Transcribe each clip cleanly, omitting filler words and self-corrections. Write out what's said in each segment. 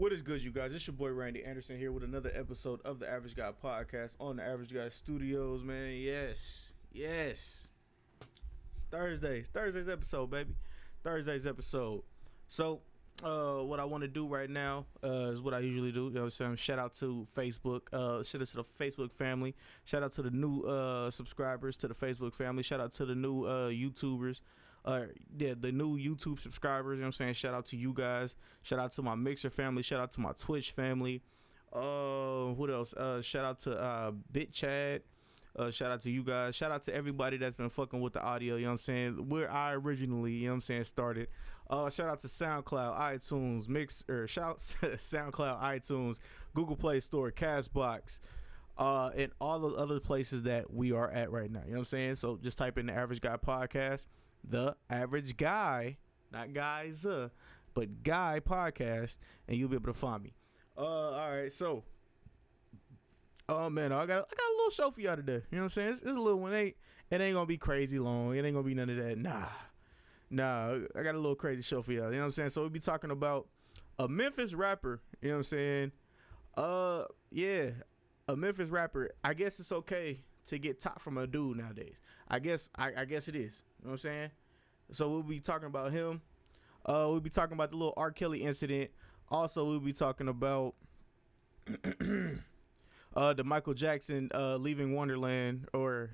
What is good, you guys? It's your boy Randy Anderson here with another episode of the Average Guy Podcast on the Average Guy Studios, man. Yes. It's Thursday. It's Thursday's episode, baby. Thursday's episode. So, what I want to do right now is what I usually do. You know what I'm saying? Shout out to Facebook. Shout out to the Facebook family. Shout out to the new subscribers to the Facebook family. Shout out to the new YouTubers. The new YouTube subscribers, you know what I'm saying? Shout out to you guys. Shout out to my Mixer family. Shout out to my Twitch family. What else? Shout out to BitChat. Shout out to you guys. Shout out to everybody that's been fucking with the audio, you know what I'm saying? Where I originally, you know what I'm saying, started. Shout out to SoundCloud, iTunes, Mixer, SoundCloud, iTunes, Google Play Store, Castbox, and all the other places that we are at right now. You know what I'm saying? So just type in the Average Guy Podcast. The Average Guy, not guys, but Guy Podcast, and you'll be able to find me. All right, so, man, I got a little show for y'all today. You know what I'm saying? It's a little one. It ain't gonna be crazy long. It ain't gonna be none of that. Nah. I got a little crazy show for y'all. You know what I'm saying? So we'll be talking about a Memphis rapper. You know what I'm saying? Yeah, a Memphis rapper. I guess it's okay to get top from a dude nowadays. I guess it is. You know what I'm saying? So we'll be talking about him. We'll be talking about the little R. Kelly incident. Also, we'll be talking about the Michael Jackson leaving Wonderland, or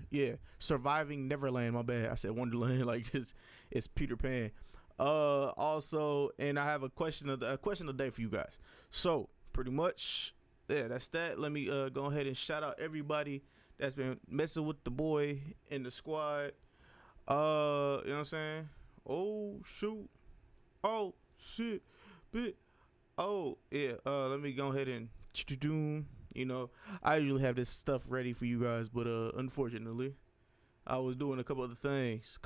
surviving Neverland. My bad, I said Wonderland like this. It's Peter Pan. Also, and I have a question of the day for you guys. So pretty much, that's that. Let me go ahead and shout out everybody that's been messing with the boy in the squad. You know what I'm saying? Oh shoot. Oh shit. Oh yeah. Let me go ahead and I usually have this stuff ready for you guys, but unfortunately, I was doing a couple other things.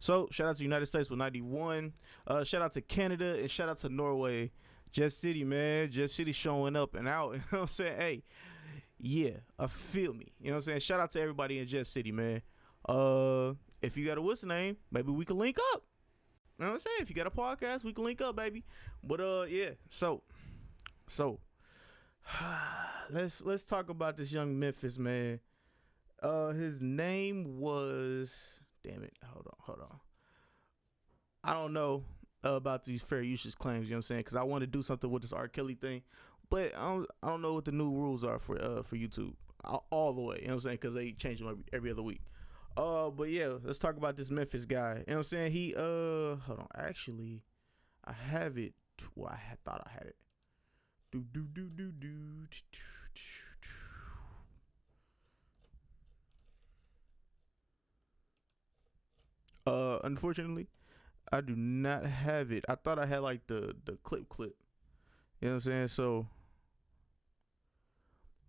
So shout out to United States with 91. Shout out to Canada and shout out to Norway. Jeff City, man. Jeff City showing up and out. You know what I'm saying? Hey. Yeah, feel me. You know what I'm saying? Shout out to everybody in Jeff City, man. If you got a what's the name, maybe we can link up. You know what I'm saying? If you got a podcast, we can link up, baby. But yeah. So let's talk about this young Memphis man. His name was, damn it. Hold on. I don't know about these fair usage claims, you know what I'm saying? Cuz I want to do something with this R. Kelly thing. But I don't know what the new rules are for YouTube all the way. You know what I'm saying? Because they change them every other week. But yeah, let's talk about this Memphis guy. You know what I'm saying? He hold on. Actually, I have it. Well, I thought I had it. Unfortunately, I do not have it. I thought I had like the clip. You know what I'm saying? So,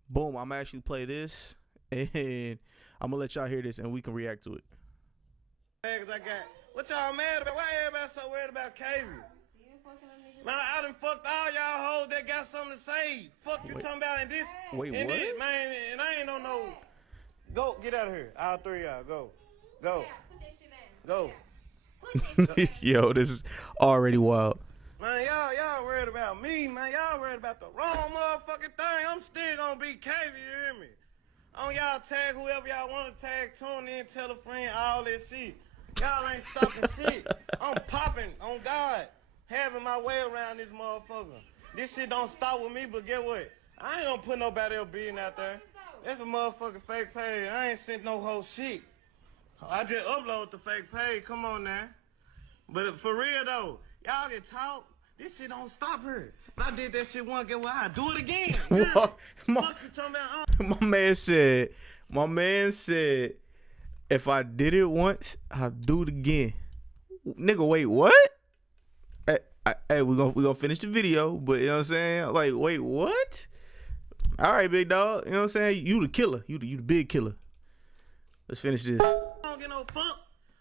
boom, I'm gonna actually play this, and I'm gonna let y'all hear this, and we can react to it. What y'all mad about? Why everybody so worried about KV? Man, I done fucked all y'all hoes that got something to say. Fuck you talking about in this. Wait, and what? This, man, and I ain't on no. Go, get out of here. All three of y'all, go. Yo, this is already wild. Man, y'all worried about me, man. Y'all worried about the wrong motherfucking thing. I'm still gonna be KV, you hear me? On y'all tag whoever y'all want to tag, tune in, tell a friend, all that shit. Y'all ain't stopping shit. I'm popping, on God, having my way around this motherfucker. This shit don't stop with me, but get what? I ain't gonna put nobody else being out there. That's a motherfucking fake page. I ain't sent no whole shit. I just upload the fake page. Come on now. But for real though, y'all can talk. This shit don't stop her. If I did that shit once, get what? I do it again. What? My man said, if I did it once, I'll do it again. Nigga, wait, what? Hey, we gonna finish the video, but you know what I'm saying? Like, wait, what? All right, big dog. You know what I'm saying? You the killer. You the big killer. Let's finish this. I don't get no fuck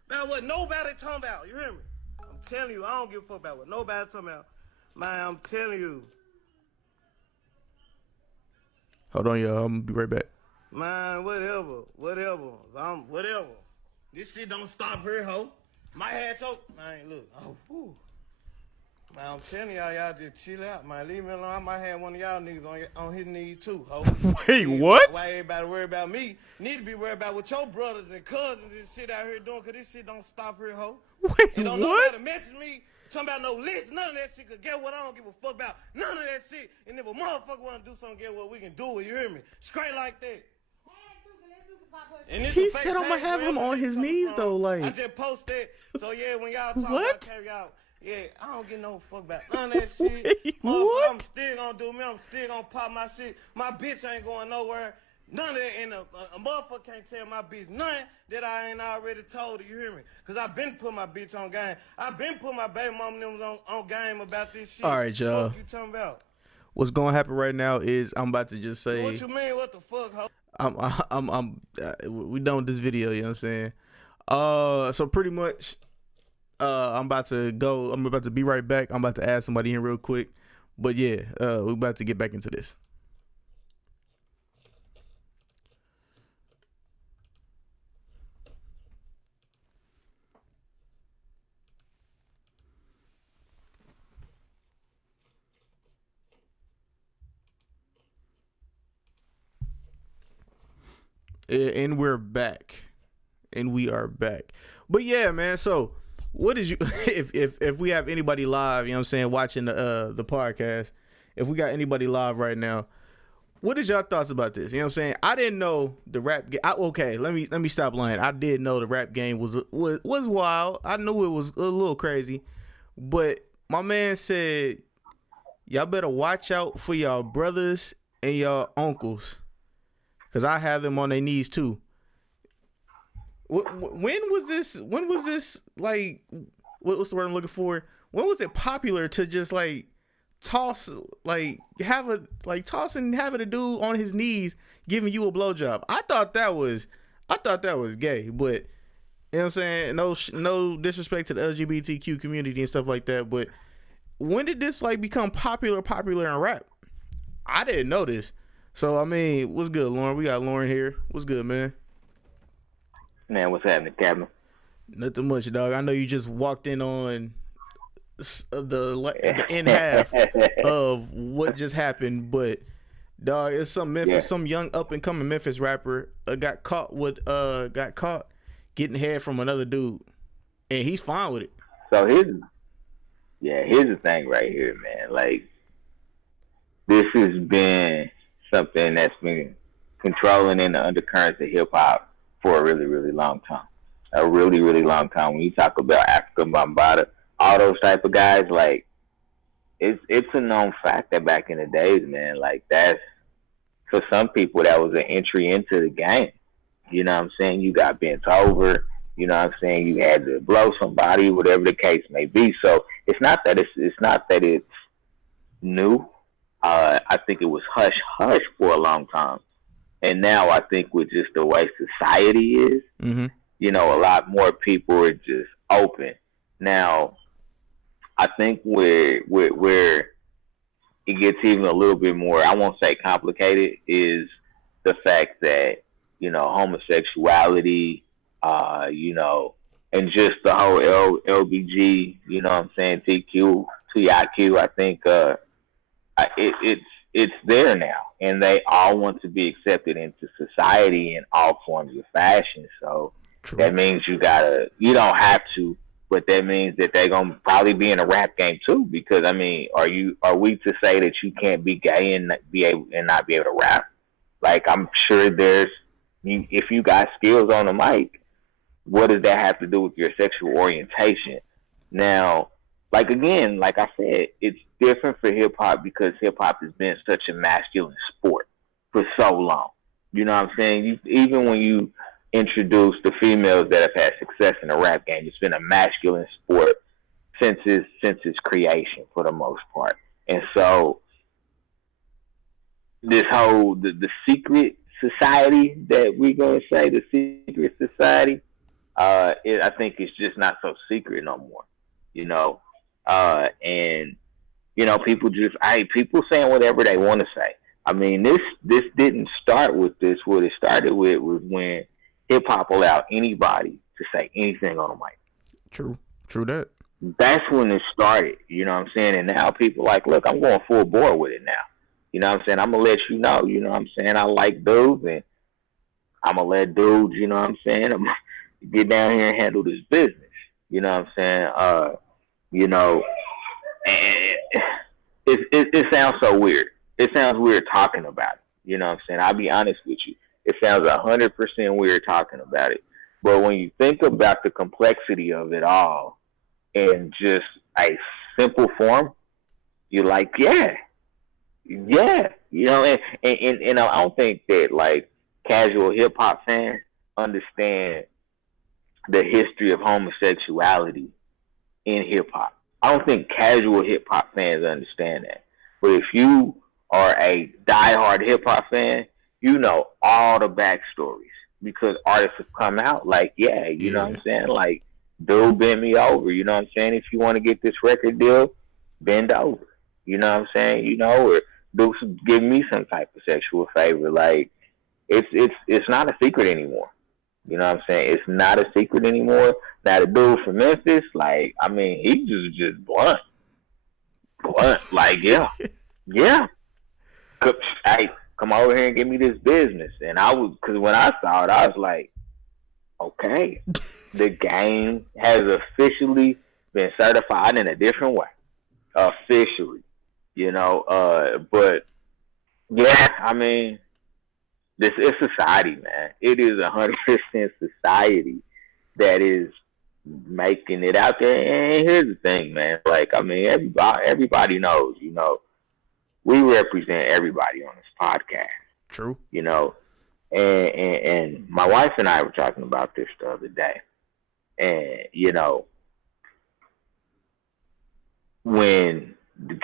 about what nobody talking about. You hear me? I'm telling you, I don't give a fuck about what nobody talking about. Man, I'm telling you. Hold on, y'all. I'm gonna be right back. Man, whatever. This shit don't stop her, ho. My head choke. Man, look. Oh, whew. Man, I'm telling y'all just chill out, man. Leave me alone. I might have one of y'all niggas on his knees too, ho. Wait, what? Why everybody worry about me? Need to be worried about what your brothers and cousins and shit out here doing, cause this shit don't stop here, ho. Wait, And don't what? nobody message me talking about no list, none of that shit, cause get what, I don't give a fuck about none of that shit. And if a motherfucker wanna do something, get what, we can do it, you hear me? Straight like that. He said I'm gonna have him on his knees though, like. I just posted. So yeah, when y'all talk What? about carry out, yeah, I don't get no fuck about none of that shit. Wait, what? I'm still gonna do me. I'm still gonna pop my shit. My bitch ain't going nowhere. None of that. And a motherfucker can't tell my bitch nothing that I ain't already told her. You hear me? Cause I been putting my bitch on game. I been putting my baby mama them on game about this shit. All right, y'all. What you talking about? What's gonna happen right now is I'm about to just say. What you mean? What the fuck, ho? We done with this video, you know what I'm saying? So pretty much, I'm about to go. I'm about to be right back. I'm about to add somebody in real quick, but yeah, we're about to get back into this. And we're back. And we are back. But yeah, man, so what is you if we have anybody live, you know what I'm saying, watching the podcast, if we got anybody live right now, what is y'all thoughts about this? You know what I'm saying? I didn't know the rap game. Okay, let me stop lying. I did know the rap game was wild. I knew it was a little crazy. But my man said y'all better watch out for y'all brothers and y'all uncles. Cause I have them on their knees too. When was this? Like, what's the word I'm looking for? When was it popular to just like toss, like tossing, having a dude on his knees giving you a blowjob? I thought that was gay, but you know what I'm saying? No disrespect to the LGBTQ community and stuff like that, but when did this like become popular in rap? I didn't know this. So, I mean, what's good, Lauren? We got Lauren here. What's good, man? Man, what's happening, Captain? Nothing much, dog. I know you just walked in on the end half of what just happened, but, dog, it's some young up-and-coming Memphis rapper got caught getting head from another dude, and he's fine with it. So, here's the thing right here, man. Like, this has been something that's been controlling in the undercurrents of hip hop for a really, really long time. A really, really long time. When you talk about Africa Bambaataa, all those type of guys, like it's a known fact that back in the days, man, like that's for some people that was an entry into the game. You know what I'm saying? You got bent over. You know what I'm saying? You had to blow somebody, whatever the case may be. So it's not that it's new. I think it was hush for a long time, and now I think with just the way society is, you know, a lot more people are just open. Now, I think where it gets even a little bit more, I won't say complicated, is the fact that, you know, homosexuality, you know, and just the whole LBG, you know what I'm saying, TIQ, I think it's there now, and they all want to be accepted into society in all forms of fashion. So True. That means you don't have to, but that means that they're gonna probably be in a rap game too. Because I mean, are we to say that you can't be gay and not be able to rap? Like, I'm sure if you got skills on the mic, what does that have to do with your sexual orientation? Now, like again, like I said, it's different for hip hop because hip hop has been such a masculine sport for so long. You know what I'm saying? Even when you introduce the females that have had success in the rap game, it's been a masculine sport since its creation for the most part. And so this whole the secret society that we're gonna say, the secret society, I think it's just not so secret no more. You know, and you know, people saying whatever they want to say. I mean, this didn't start with this. What it started with was when hip hop allowed anybody to say anything on the mic. True that. That's when it started. You know what I'm saying? And now people like, look, I'm going full bore with it now. You know what I'm saying? I'm gonna let you know. You know what I'm saying? I like dudes, and I'm gonna let dudes. You know what I'm saying? I'm gonna get down here and handle this business. You know what I'm saying? You know, and it sounds so weird. It sounds weird talking about it. You know what I'm saying? I'll be honest with you. It sounds 100% weird talking about it. But when you think about the complexity of it all in just a simple form, you're like, yeah, yeah. You know, and I don't think that like casual hip hop fans understand the history of homosexuality in hip hop. I don't think casual hip hop fans understand that. But if you are a diehard hip hop fan, you know all the backstories because artists have come out like, yeah, you know what I'm saying? Like, dude, bend me over. You know what I'm saying? If you want to get this record deal, bend over. You know what I'm saying? You know, or do give me some type of sexual favor. Like, it's not a secret anymore. You know what I'm saying? It's not a secret anymore. Now the dude from Memphis, like, I mean, he just blunt. Like, yeah. Hey, come over here and give me this business. And because when I saw it, I was like, okay, the game has officially been certified in a different way. Officially, you know. But yeah, I mean, this is society, man. It is 100% society that is making it out there. And here's the thing, man. Like, I mean, everybody knows, you know, we represent everybody on this podcast. True. You know, and my wife and I were talking about this the other day. And, you know, when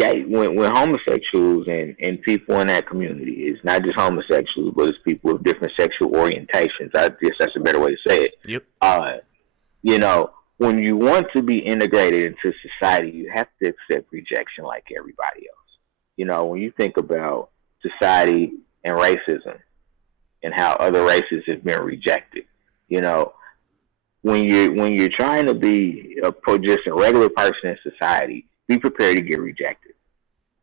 homosexuals and people in that community, it's not just homosexuals, but it's people with different sexual orientations. I guess that's a better way to say it. Yep. You know, when you want to be integrated into society, you have to accept rejection like everybody else. You know, when you think about society and racism and how other races have been rejected, you know, when you're trying to be just a regular person in society, be prepared to get rejected.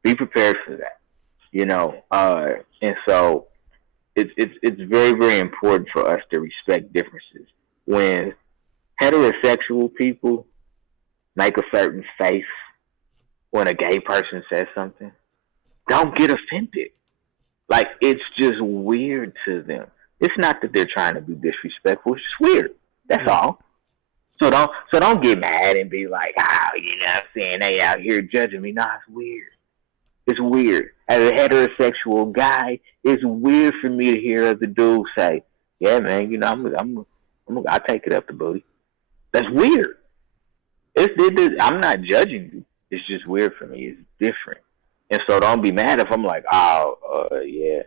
Be prepared for that, you know. And so it's very, very important for us to respect differences. When heterosexual people make a certain face when a gay person says something, don't get offended. Like, it's just weird to them. It's not that they're trying to be disrespectful. It's just weird. That's all. So don't get mad and be like, you know what I'm saying, they out here judging me. Nah, it's weird. It's weird. As a heterosexual guy, it's weird for me to hear other dudes say, yeah, man, you know, I'll take it up the booty. That's weird. I'm not judging you. It's just weird for me. It's different. And so don't be mad if I'm like, yeah,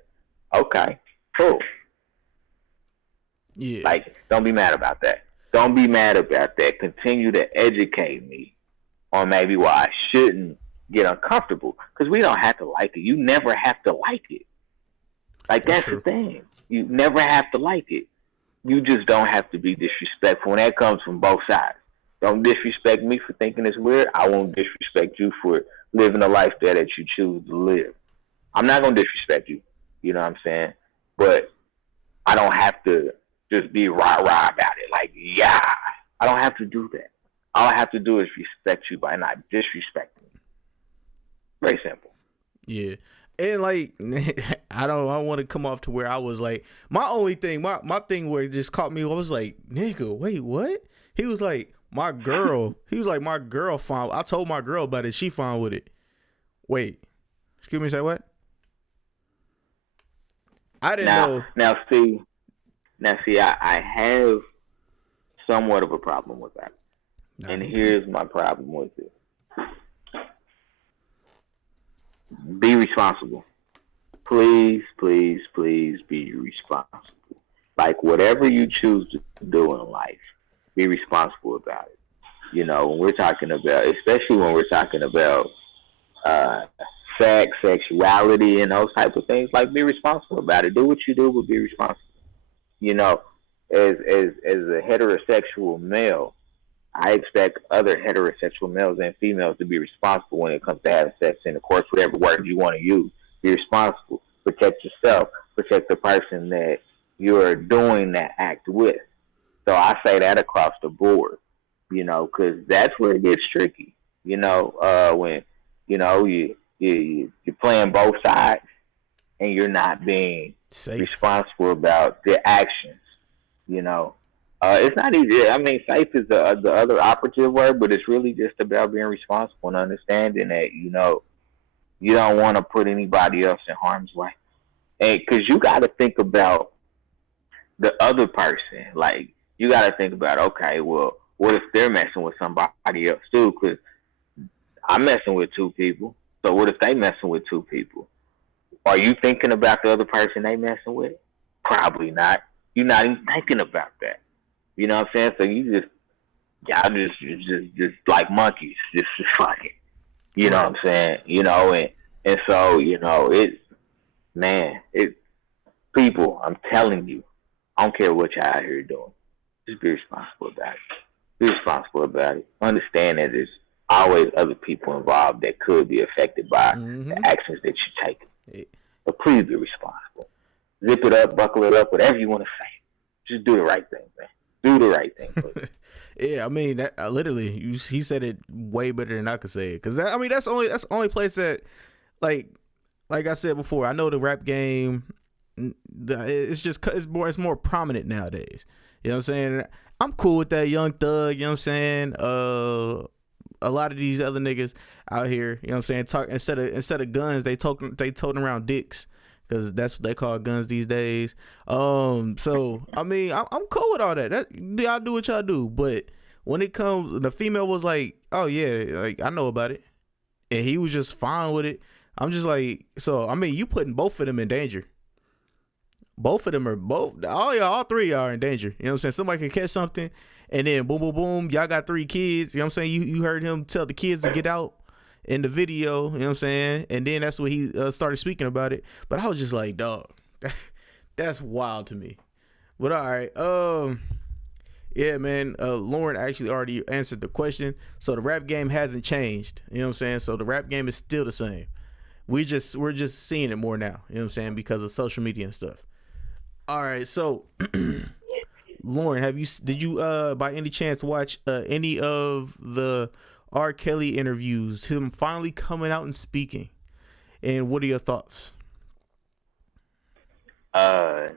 okay, cool. Yeah. Like, don't be mad about that. Don't be mad about that. Continue to educate me on maybe why I shouldn't get uncomfortable. Because we don't have to like it. You never have to like it. Like, that's the thing. You never have to like it. You just don't have to be disrespectful. And that comes from both sides. Don't disrespect me for thinking it's weird. I won't disrespect you for living a lifestyle that you choose to live. I'm not going to disrespect you. You know what I'm saying? But I don't have to just be rah-rah about it. Like, yeah. I don't have to do that. All I have to do is respect you by not disrespecting you. Very simple. Yeah. And like, I don't want to come off to where I was like, my only thing, my thing where it just caught me, I was like, nigga, wait, what? He was like, my girl fine. I told my girl about it. She fine with it. Wait, excuse me, say what? I didn't know. Now see, I have somewhat of a problem with that. And here's my problem with it. Be responsible. Please, please, please be responsible. Like, whatever you choose to do in life, be responsible about it. You know, when we're talking about, especially when we're talking about sex, sexuality, and those type of things, like, be responsible about it. Do what you do, but be responsible. You know, as a heterosexual male, I expect other heterosexual males and females to be responsible when it comes to having sex intercourse, whatever word you want to use. Be responsible. Protect yourself. Protect the person that you're doing that act with. So I say that across the board, because that's where it gets tricky. When you're playing both sides and you're not being safe, responsible about the actions. It's not easy. I mean, safe is the other operative word, but it's really just about being responsible and understanding that you don't want to put anybody else in harm's way, and because you got to think about the other person. Like, you got to think about, okay, well, what if they're messing with somebody else too? Because I'm messing with two people. So what if they messing with two people? Are you thinking about the other person they messing with? Probably not. You're not even thinking about that. You know what I'm saying? So y'all just like monkeys, just fucking. You know what I'm saying? And so, people, I'm telling you, I don't care what y'all out here doing. Just be responsible about it. Be responsible about it. Understand that there's always other people involved that could be affected by the actions that you're taking. Yeah. But please be responsible. Zip it up, buckle it up, whatever you want to say. Just do the right thing, man. Do the right thing, please. Yeah, I mean, that literally, he said it way better than I could say it. Because that's the only place that, like I said before, I know the rap game. It's more prominent nowadays. You know what I'm saying? I'm cool with that, Young Thug. You know what I'm saying? A lot of these other niggas out here, you know what I'm saying? Talk instead of guns, they toting around dicks, because that's what they call guns these days. So I mean, I'm cool with all that. Y'all do what y'all do. But when it comes, the female was like, "Oh yeah, like I know about it," and he was just fine with it. I'm just like, so I mean, you putting both of them in danger. Both of them are all three of y'all are in danger. You know what I'm saying? Somebody can catch something, and then boom, boom, boom, y'all got 3 kids. You know what I'm saying? You heard him tell the kids to get out in the video. You know what I'm saying? And then that's when he started speaking about it. But I was just like, dog, that's wild to me. But all right, yeah, man. Lauren actually already answered the question. So the rap game hasn't changed. You know what I'm saying? So the rap game is still the same. We're just seeing it more now. You know what I'm saying? Because of social media and stuff. All right, so Lauren, did you by any chance watch any of the R. Kelly interviews, him finally coming out and speaking? And what are your thoughts? Sad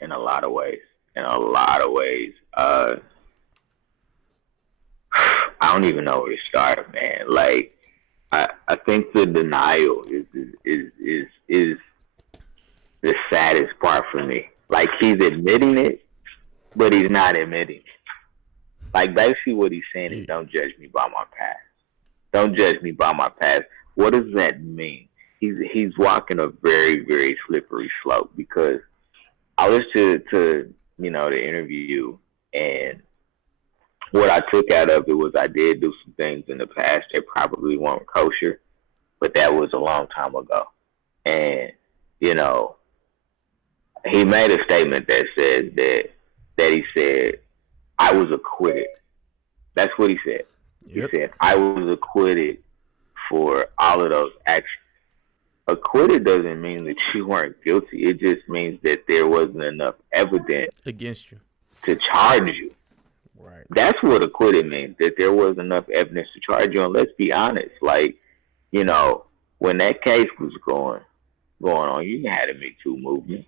in a lot of ways. I don't even know where to start, man. Like, I think the denial is the saddest part for me. Like, he's admitting it, but he's not admitting it. Like, basically what he's saying is, don't judge me by my past. Don't judge me by my past. What does that mean? He's walking a very, very slippery slope, because I listened to the interview, and what I took out of it was I did do some things in the past that probably weren't kosher, but that was a long time ago. And, he made a statement that said that he said, I was acquitted. That's what he said. Yep. He said, I was acquitted for all of those actions. Acquitted doesn't mean that you weren't guilty. It just means that there wasn't enough evidence against you to charge you. Right. That's what acquitted means, that there was enough evidence to charge you. And let's be honest, like, when that case was going on, you didn't have the Me Too movement.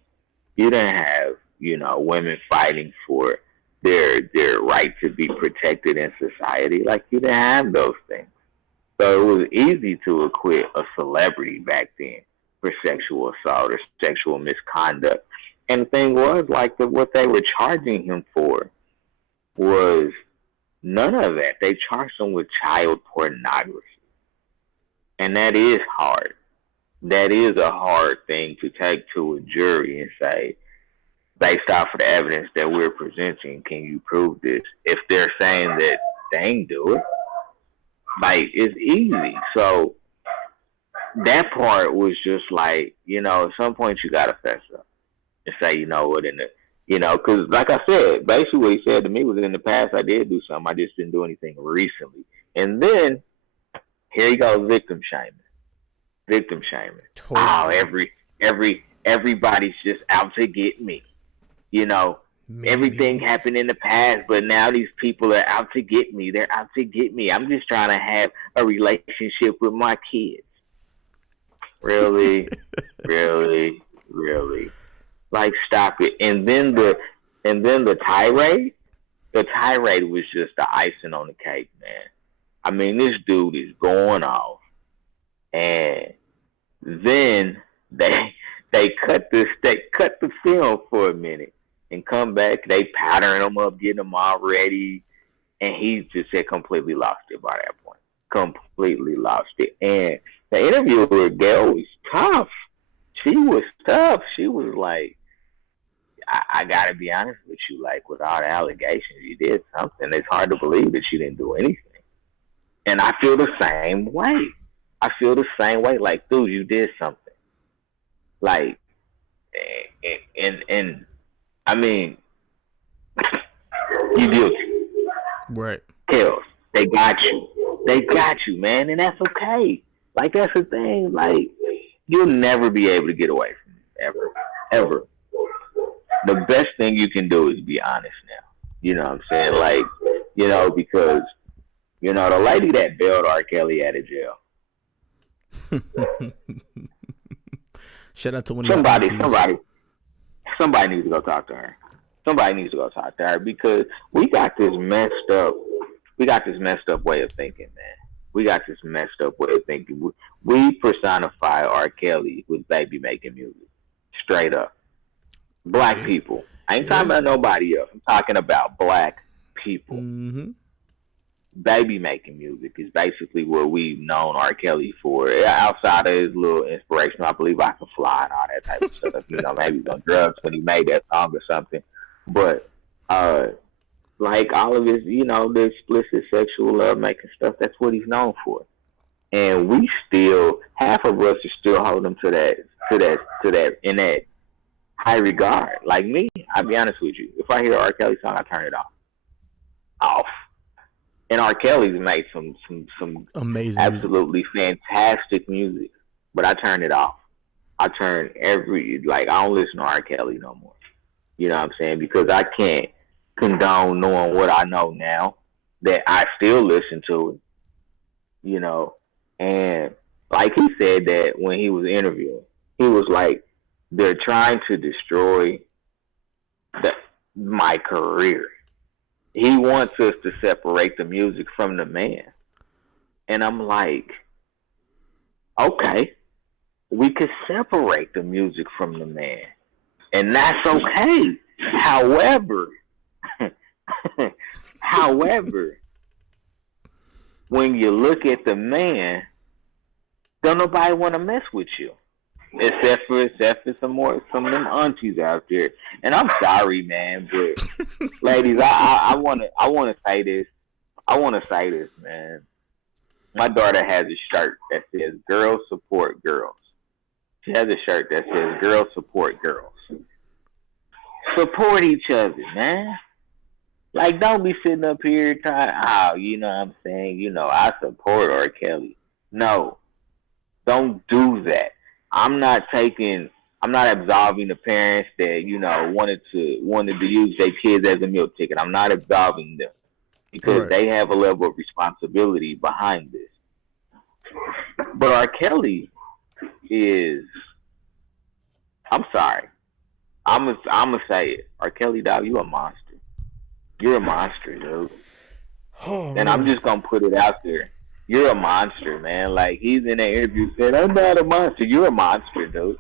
You didn't have, women fighting for their right to be protected in society. Like, you didn't have those things. So it was easy to acquit a celebrity back then for sexual assault or sexual misconduct. And the thing was, like, what they were charging him for was none of that. They charged him with child pornography. And that is hard. That is a hard thing to take to a jury and say, based off of the evidence that we're presenting, can you prove this? If they're saying that they ain't do it, like, it's easy. So that part was just like, at some point you gotta fess up and say, you know what, in You know, because like I said, basically what he said to me was in the past I did do something. I just didn't do anything recently. And then here he goes, victim shaming. Victim shaming. Oh, everybody's just out to get me. You know, everything happened in the past, but now these people are out to get me. They're out to get me. I'm just trying to have a relationship with my kids. Really, really, really. Like, stop it. And then the tirade was just the icing on the cake, man. I mean, this dude is going off, and then they cut the film for a minute and come back. They powdering him up, getting him all ready, and he just had completely lost it by that point. Completely lost it. And the interview with Gail was tough. She was tough. She was like, I gotta be honest with you, like, with all the allegations, you did something. It's hard to believe that you didn't do anything. And I feel the same way. Like, dude, you did something. Like, and I mean, you guilty. Right. Hell, they got you, man, and that's okay. Like, that's the thing. Like, you'll never be able to get away from it, ever. The best thing you can do is be honest now. You know what I'm saying? Like, you know, because, you know, the lady that bailed R. Kelly out of jail. Shout out to one of somebody needs to go talk to her. Somebody needs to go talk to her because we got this messed up way of thinking, man. We got this messed up way of thinking. We personify R. Kelly with baby making music. Straight up. Black people. I ain't talking about nobody else. I'm talking about black people. Mm-hmm. Baby making music is basically what we've known R. Kelly for. Outside of his little inspirational, I Believe I Can Fly and all that type of stuff. You know, maybe he was on drugs when he made that song or something. But, like all of his, you know, the explicit sexual love making stuff, that's what he's known for. And we still, half of us are still holding him to that, in that high regard. Like me, I'll be honest with you. If I hear an R. Kelly song, I turn it off. And R. Kelly's made some amazing, absolutely fantastic music, but I turn it off. I don't listen to R. Kelly no more. You know what I'm saying? Because I can't condone knowing what I know now that I still listen to it. You know, and like he said that when he was interviewing, he was like, they're trying to destroy my career. He wants us to separate the music from the man. And I'm like, okay, we could separate the music from the man. And that's okay. However, when you look at the man, don't nobody want to mess with you. Except for some of them aunties out there. And I'm sorry, man, but ladies, I wanna say this. Man. My daughter has a shirt that says "Girls Support Girls." She has a shirt that says "Girls Support Girls." Support each other, man. Like, don't be sitting up here trying, you know what I'm saying? You know, I support R. Kelly. No. Don't do that. I'm not absolving the parents that, you know, wanted to use their kids as a meal ticket. I'm not absolving them because they have a level of responsibility behind this. But R. Kelly is, I'm sorry, I'm gonna say it. R. Kelly, dog, you a monster. You're a monster, dude. Oh, and I'm just gonna put it out there. You're a monster, man. Like, he's in an interview saying, I'm not a monster. You're a monster, dude.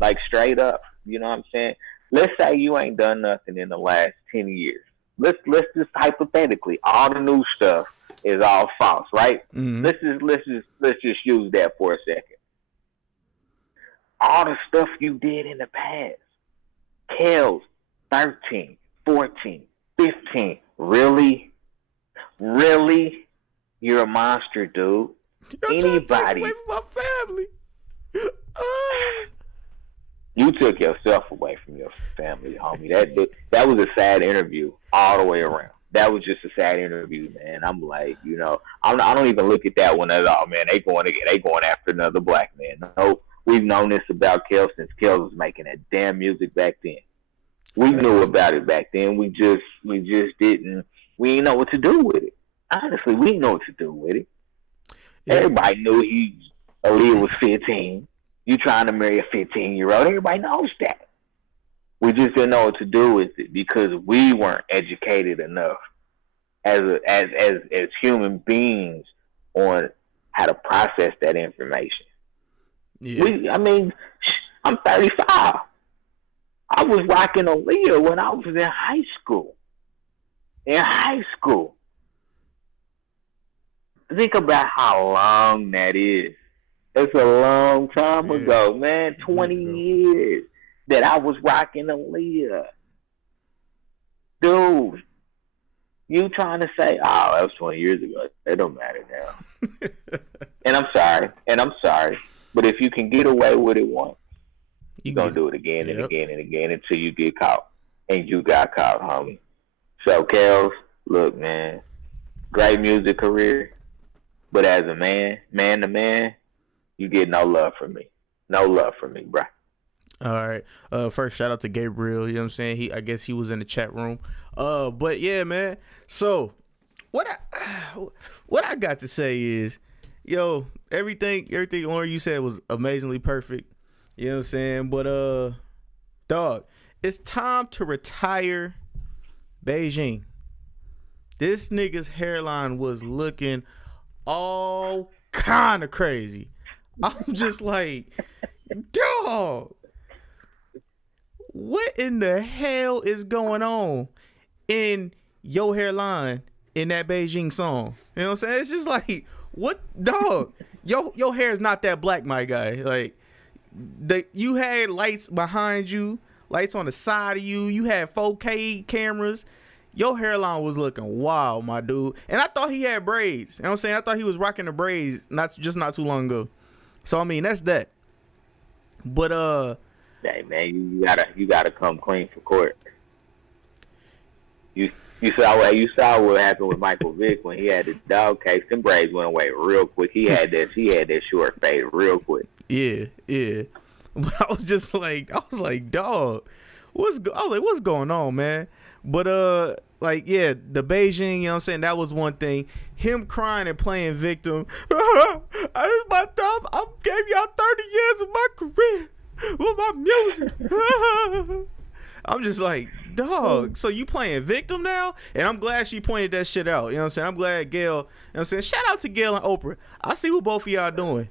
Like, straight up. You know what I'm saying? Let's say you ain't done nothing in the last 10 years. Let's just hypothetically, all the new stuff is all false, right? Mm-hmm. Let's just use that for a second. All the stuff you did in the past. Kells, 13, 14, 15. Really? You're a monster, dude. You're trying to take away from my family. You took yourself away from your family, homie. That was a sad interview all the way around. That was just a sad interview, man. I'm like, I don't even look at that one at all, man. They going after another black man. No, we've known this about Kel since Kel was making that damn music back then. We knew about it back then. We just didn't. We didn't know what to do with it. Honestly, we didn't know what to do with it. Yeah. Everybody knew Aaliyah was 15. You trying to marry a 15-year-old? Everybody knows that. We just didn't know what to do with it because we weren't educated enough as human beings on how to process that information. Yeah. I'm 35. I was rocking Aaliyah when I was in high school. Think about how long that is. It's a long time ago, man. 20 years that I was rocking Aaliyah. Dude, you trying to say, oh, that was 20 years ago. It don't matter now. And I'm sorry. But if you can get away with it once, you're going to do it again and again and again until you get caught. And you got caught, homie. So, Kels, look, man, great music career. But as a man to man, you get no love from me. No love from me, bro. All right. First, shout out to Gabriel. You know what I'm saying? I guess he was in the chat room. But yeah, man. So what I got to say is, everything Lauren you said was amazingly perfect. You know what I'm saying? But dog, it's time to retire Beijing. This nigga's hairline was looking all kind of crazy. I'm just like, dog, what in the hell is going on in your hairline in that Beijing song? You know what I'm saying? It's just like, what, dog? Your hair is not that black, my guy. Like, you had lights behind you, lights on the side of you. You had 4K cameras. Your hairline was looking wild, my dude. And I thought he had braids. You know what I'm saying? I thought he was rocking the braids not too long ago. So I mean, that's that. But hey man, you gotta come clean for court. You saw what happened with Michael Vick when he had the dog case. Them braids went away real quick. He had that short fade real quick. Yeah. But I was like, dog, what's going on, man? But the Beijing, you know what I'm saying, that was one thing. Him crying and playing victim. It's my time. I gave y'all 30 years of my career with my music. I'm just like, dog, so you playing victim now? And I'm glad she pointed that shit out. You know what I'm saying? I'm glad Gail, you know what I'm saying? Shout out to Gail and Oprah. I see what both of y'all doing.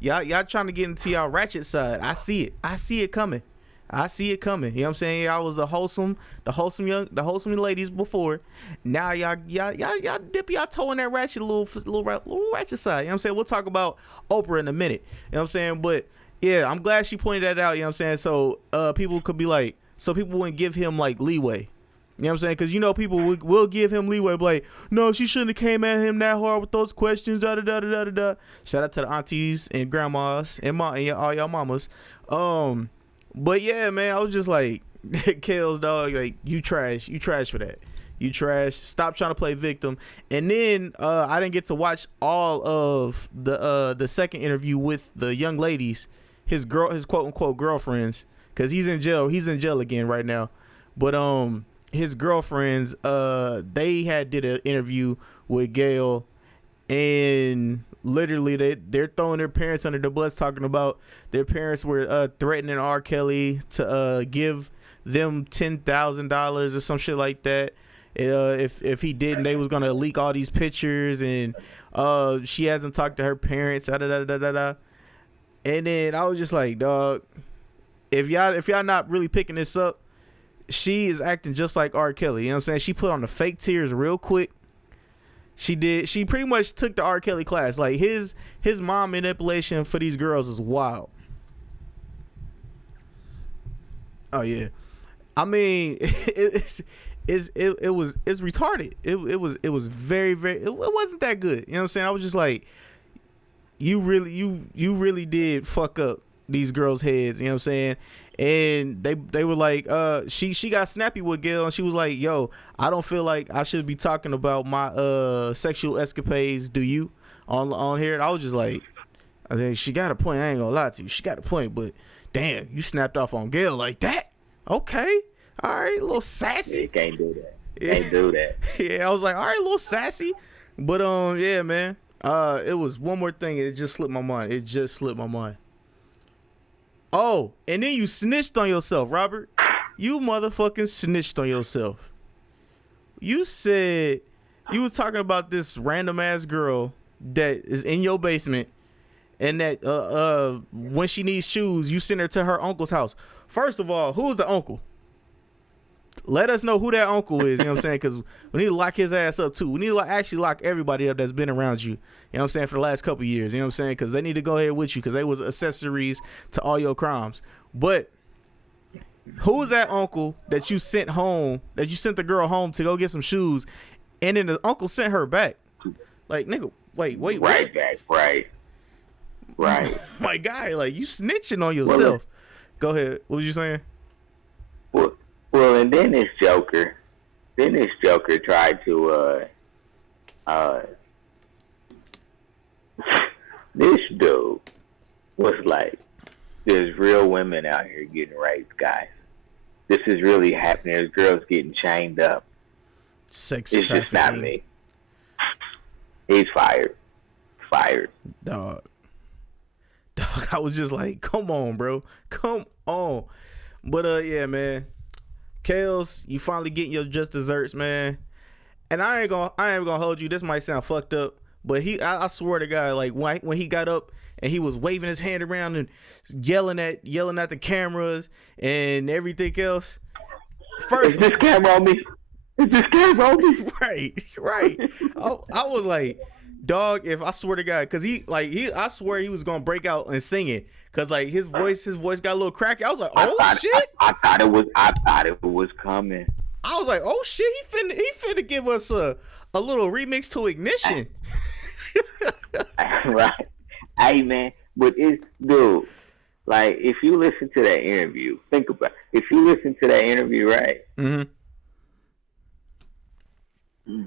Y'all trying to get into y'all ratchet side. I see it coming. You know what I'm saying? Y'all was the wholesome ladies before. Now y'all dip y'all toe in that ratchet little ratchet side. You know what I'm saying? We'll talk about Oprah in a minute. You know what I'm saying? But yeah, I'm glad she pointed that out. You know what I'm saying? So people could be like, so people wouldn't give him like leeway. You know what I'm saying? Because people will give him leeway. But like, no, she shouldn't have came at him that hard with those questions. Da da da da da da. Shout out to the aunties and grandmas and all y'all mamas. But yeah, man, I was just like, Kels, dog, like, you trash for that. You trash. Stop trying to play victim. And then I didn't get to watch all of the second interview with the young ladies, his quote unquote girlfriends, because he's in jail. He's in jail again right now. But his girlfriends, they did an interview with Gail, and literally they're throwing their parents under the bus, talking about their parents were threatening R. Kelly to give them $10,000 or some shit like that. If he didn't, they was gonna leak all these pictures, and she hasn't talked to her parents. Da, da, da, da, da. And then I was just like, dog, if y'all not really picking this up, she is acting just like R. Kelly. You know what I'm saying? She put on the fake tears real quick. She did. She pretty much took the R. Kelly class. Like his mom manipulation for these girls is wild. Oh yeah, I mean it's retarded. It was very it wasn't that good. You know what I'm saying? I was just like, you really did fuck up these girls' heads, you know what I'm saying? And they were like, she got snappy with Gail, and she was like, yo, I don't feel like I should be talking about my sexual escapades, do you, on here? And I was just like, I mean, she got a point, I ain't gonna lie to you, she got a point, but damn, you snapped off on Gail like that? Okay, all right, a little sassy. You can't do that. Can't do that. Yeah, I was like, all right, a little sassy. But yeah, man. It was one more thing. It just slipped my mind. Oh, and then you snitched on yourself, Robert. You motherfucking snitched on yourself. You said you was talking about this random ass girl that is in your basement, and that when she needs shoes, you send her to her uncle's house. First of all, who's the uncle? Let us know who that uncle is, you know what I'm saying? Because we need to lock his ass up, too. We need to actually lock everybody up that's been around you, you know what I'm saying, for the last couple years, you know what I'm saying? Because they need to go ahead with you because they was accessories to all your crimes. But who's that uncle that you sent home, that you sent the girl home to go get some shoes, and then the uncle sent her back? Like, nigga, wait. Right back, right. My guy, like, you snitching on yourself. Go ahead. What was you saying? Well, and then this Joker tried to, this dude was like, there's real women out here getting raped, guys. This is really happening. There's girls getting chained up. Sex It's trafficking. just not me. He's fired. Dog, I was just like, come on, bro. Come on. But, yeah, man. Kales, you finally getting your just desserts, man. And I ain't gonna hold you. This might sound fucked up, but I swear to God, like when he got up and he was waving his hand around and yelling at the cameras and everything else. First, is this camera on me? Right. I was like, dog, if I swear to God, cause I swear he was gonna break out and sing it. Cause like his voice got a little cracky. I was like, shit! I thought it was coming. I was like, oh shit! He finna give us a little remix to Ignition. Right? Hey man, but dude, like if you listen to that interview, think about it. If you listen to that interview, right? Mm-hmm.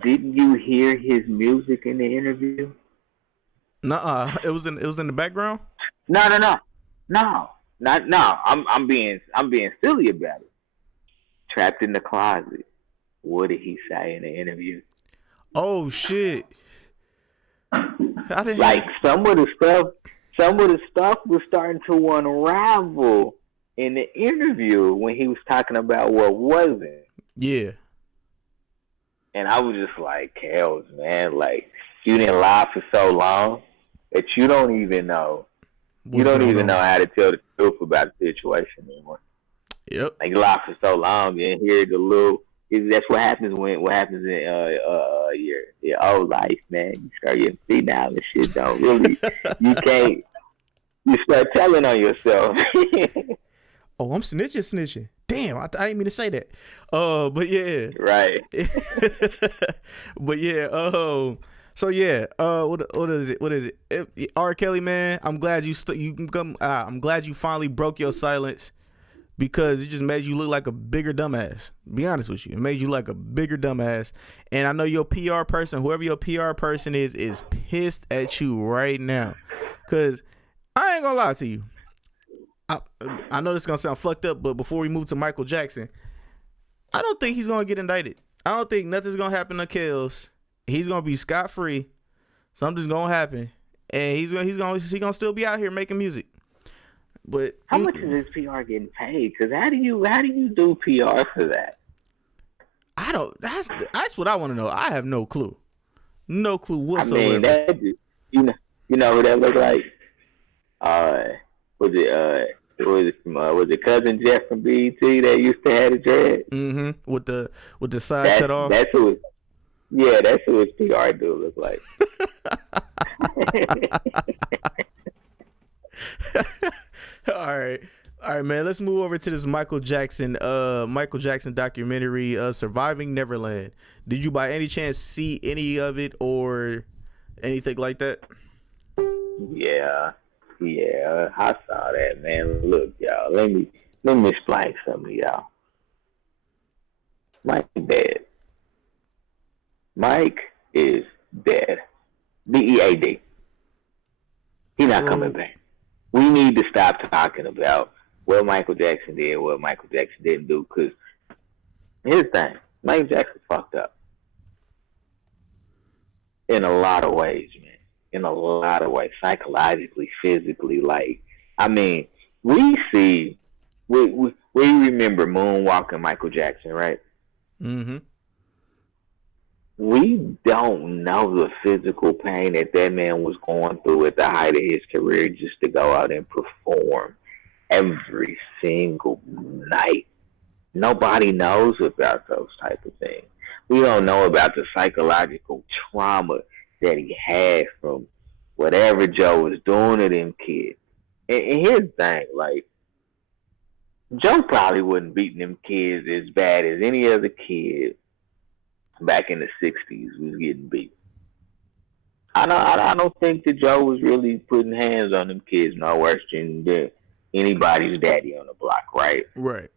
Didn't you hear his music in the interview? Nuh-uh. It was in the background. No. I'm being silly about it. Trapped in the closet. What did he say in the interview? Oh shit! Like some of the stuff was starting to unravel in the interview when he was talking about what wasn't. Yeah. And I was just like, Kels, man, like you didn't lie for so long that you don't even know. You don't even know how to tell the truth about the situation anymore. Yep. Like you lie for so long and hear the little. That's what happens in your old life, man. You start getting senile and shit. Don't really. You can't. You start telling on yourself. Oh, I'm snitching. Damn, I didn't mean to say that. But yeah. Right. But yeah. So yeah. What is it? R. Kelly, man. I'm glad I'm glad you finally broke your silence because it just made you look like a bigger dumbass. Be honest with you, it made you like a bigger dumbass. And I know your PR person, whoever your PR person is pissed at you right now. Cause I ain't gonna lie to you. I know this is gonna sound fucked up, but before we move to Michael Jackson, I don't think he's gonna get indicted. I don't think nothing's gonna happen to Kells. He's gonna be scot free. Something's gonna happen, and he's gonna still be out here making music. But how much is his PR getting paid? Because how do you do PR for that? I don't. That's what I want to know. I have no clue. No clue whatsoever. I mean, you know who that look like? Was it cousin Jeff from BET that used to have the dread? Mm-hmm. With the side cut off. That's who his PR dude look like. All right, man. Let's move over to this Michael Jackson documentary, Surviving Neverland. Did you by any chance see any of it or anything like that? Yeah, Yeah, I saw that, man. Look, y'all. Let me explain something to y'all. Mike is dead. Mike is dead. DEAD. He's not coming back. We need to stop talking about what Michael Jackson did, what Michael Jackson didn't do. Because here's the thing: Michael Jackson fucked up in a lot of ways, man. In a lot of ways, psychologically, physically. Like, I mean, we remember moonwalking Michael Jackson, right? Mm-hmm. We don't know the physical pain that man was going through at the height of his career just to go out and perform every single night. Nobody knows about those type of things. We don't know about the psychological trauma that he had from whatever Joe was doing to them kids. And here's the thing, like, Joe probably wasn't beating them kids as bad as any other kid back in the 60s was getting beat. I don't think that Joe was really putting hands on them kids no worse than anybody's daddy on the block, right? Right.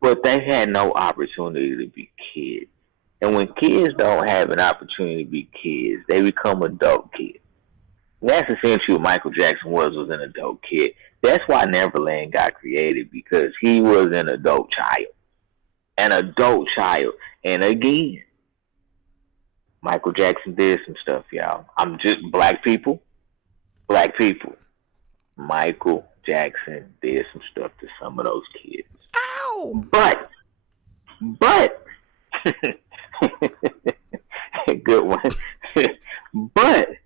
But they had no opportunity to be kids. And when kids don't have an opportunity to be kids, they become adult kids. And that's essentially what Michael Jackson was an adult kid. That's why Neverland got created, because he was an adult child. An adult child. And again, Michael Jackson did some stuff, y'all. I'm just black people. Michael Jackson did some stuff to some of those kids. Ow! But good one. But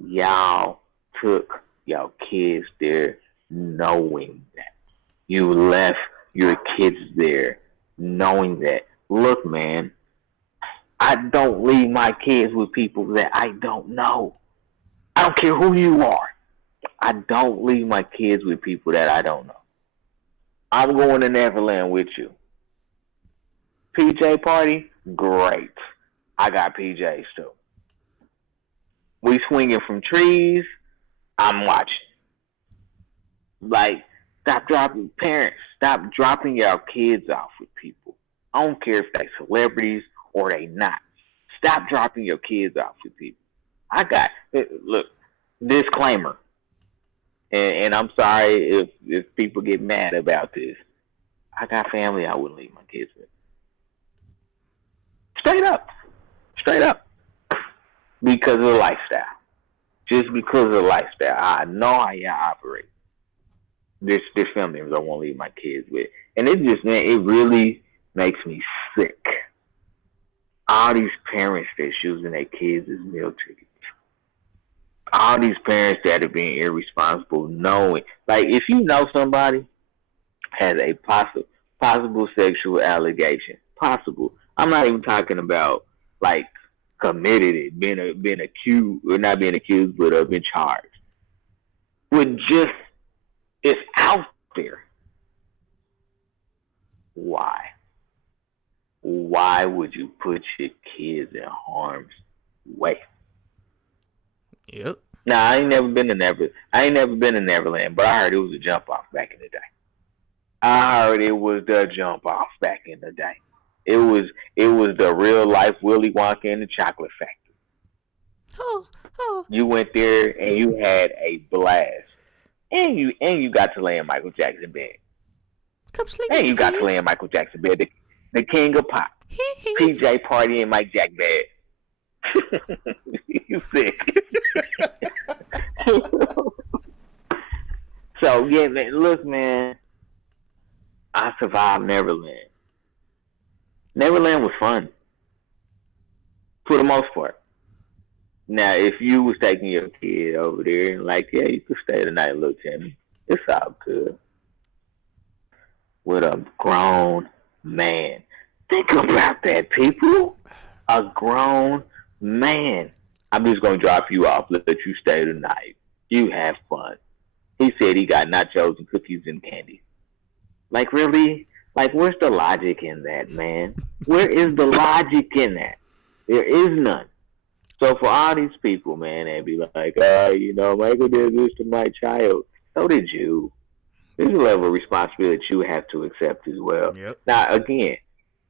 y'all took y'all kids there knowing that. You left your kids there knowing that. Look, man, I don't leave my kids with people that I don't know. I don't care who you are. I don't leave my kids with people that I don't know. I'm going to Neverland with you. PJ party? Great. I got PJs too. We swinging from trees? I'm watching. Like, stop dropping y'all kids off with people. I don't care if they celebrities or they not. Stop dropping your kids off with people. Look, disclaimer. And I'm sorry if people get mad about this. I got family I wouldn't leave my kids with. Straight up. Because of the lifestyle. Just because of the lifestyle. I know how y'all operate. There's family members I won't leave my kids with. And it really makes me sick. All these parents that's using their kids as meal tickets. All these parents that are being irresponsible, knowing. Like, if you know somebody has a possible sexual allegation, possible. I'm not even talking about, like, committed it, been accused, or not being accused, but been charged. It's out there. Why? Why would you put your kids in harm's way? Yep. Nah, I ain't never been to Neverland, but I heard it was a jump off back in the day. It was the real life Willy Wonka and the Chocolate Factory. Oh. You went there and you had a blast, and you got to lay in Michael Jackson bed. Come sleep. And you got to lay in Michael Jackson bed, the king of pop. PJ party in Mike Jack bed. You sick. So yeah, man, look, man, I survived Neverland. Neverland was fun for the most part. Now, if you was taking your kid over there and like, yeah, you could stay tonight, little Timmy, it's all good. With a grown man. Think about that, people. A grown man. I'm just going to drop you off, let you stay tonight. You have fun. He said he got nachos and cookies and candy. Like, really? Like, where's the logic in that, man? Where is the logic in that? There is none. So for all these people, man, they be like, Michael did this to my child. So did you. There's a level of responsibility you have to accept as well. Yep. Now, again,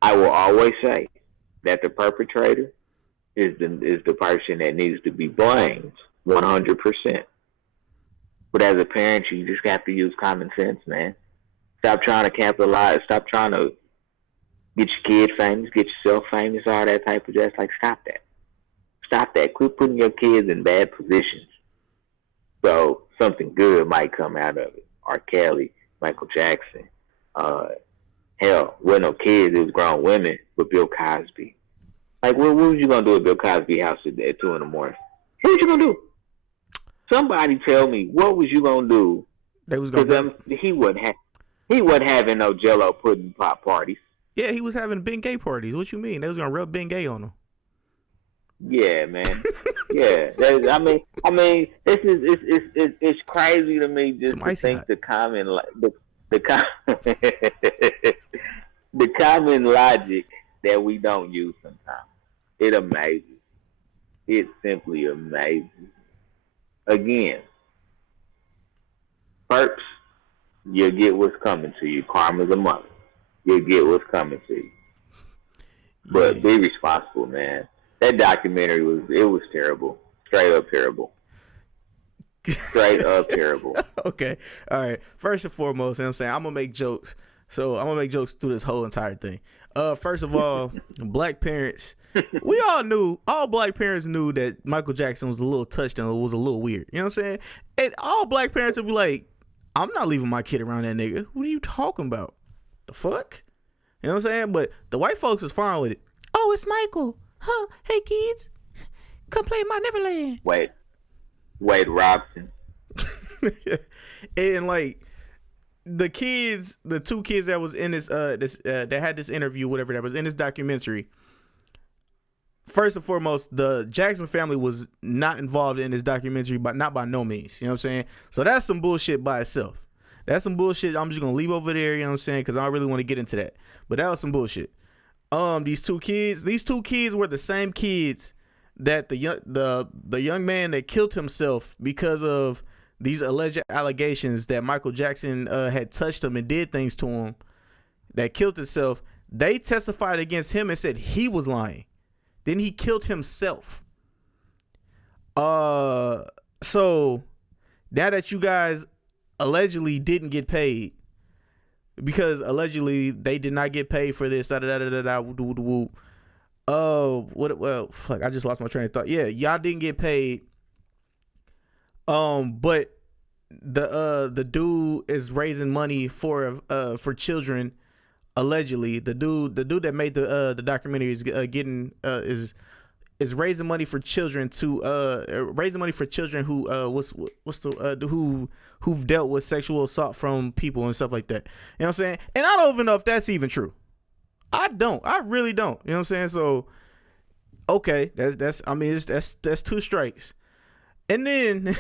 I will always say that the perpetrator is the person that needs to be blamed 100%. But as a parent, you just have to use common sense, man. Stop trying to capitalize. Stop trying to get your kid famous, get yourself famous, all that type of just like stop that. Stop that. Quit putting your kids in bad positions. So something good might come out of it. R. Kelly, Michael Jackson. Hell, wasn't no kids, it was grown women, but Bill Cosby. Like, what was you going to do at Bill Cosby's house at 2 in the morning? What was you going to do? Somebody tell me, what was you going to do? They was going to he wasn't having no Jello pudding pop parties. Yeah, he was having Ben Gay parties. What you mean? They was going to rub Ben Gay on him. Yeah, man. Yeah, I mean, this is it's crazy to me just to think the common the common logic that we don't use sometimes. It amazes. It simply amazes. Again, perps, you'll get what's coming to you. Karma's a mother. You'll get what's coming to you. But be responsible, man. That documentary was terrible. Straight up terrible. Straight up terrible. Okay. All right. First and foremost, you know what I'm saying, I'm going to make jokes. So I'm going to make jokes through this whole entire thing. First of all, black parents, all black parents knew that Michael Jackson was a little touched and was a little weird. You know what I'm saying? And all black parents would be like, I'm not leaving my kid around that nigga. What are you talking about? The fuck? You know what I'm saying? But the white folks was fine with it. Oh, it's Michael. Huh? Hey, kids, come play my Neverland. Wade Robson. And like the two kids that was in this that had this interview, whatever that was in this documentary. First and foremost, the Jackson family was not involved in this documentary, but not by no means. You know what I'm saying? So that's some bullshit by itself. That's some bullshit. I'm just gonna leave over there. You know what I'm saying? Because I don't really want to get into that. But that was some bullshit. These two kids were the same kids that the young man that killed himself because of these alleged allegations that Michael Jackson had touched him and did things to him, that killed himself. They testified against him and said he was lying. Then he killed himself. So now that you guys allegedly didn't get paid, because allegedly they did not get paid for this. Well, fuck, I just lost my train of thought. Yeah, y'all didn't get paid. But the dude is raising money for children. Allegedly, the dude that made the documentary is is raising money for children who've dealt with sexual assault from people and stuff like that. You know what I'm saying? And I don't even know if that's even true. I really don't. You know what I'm saying? So okay, that's two strikes. And then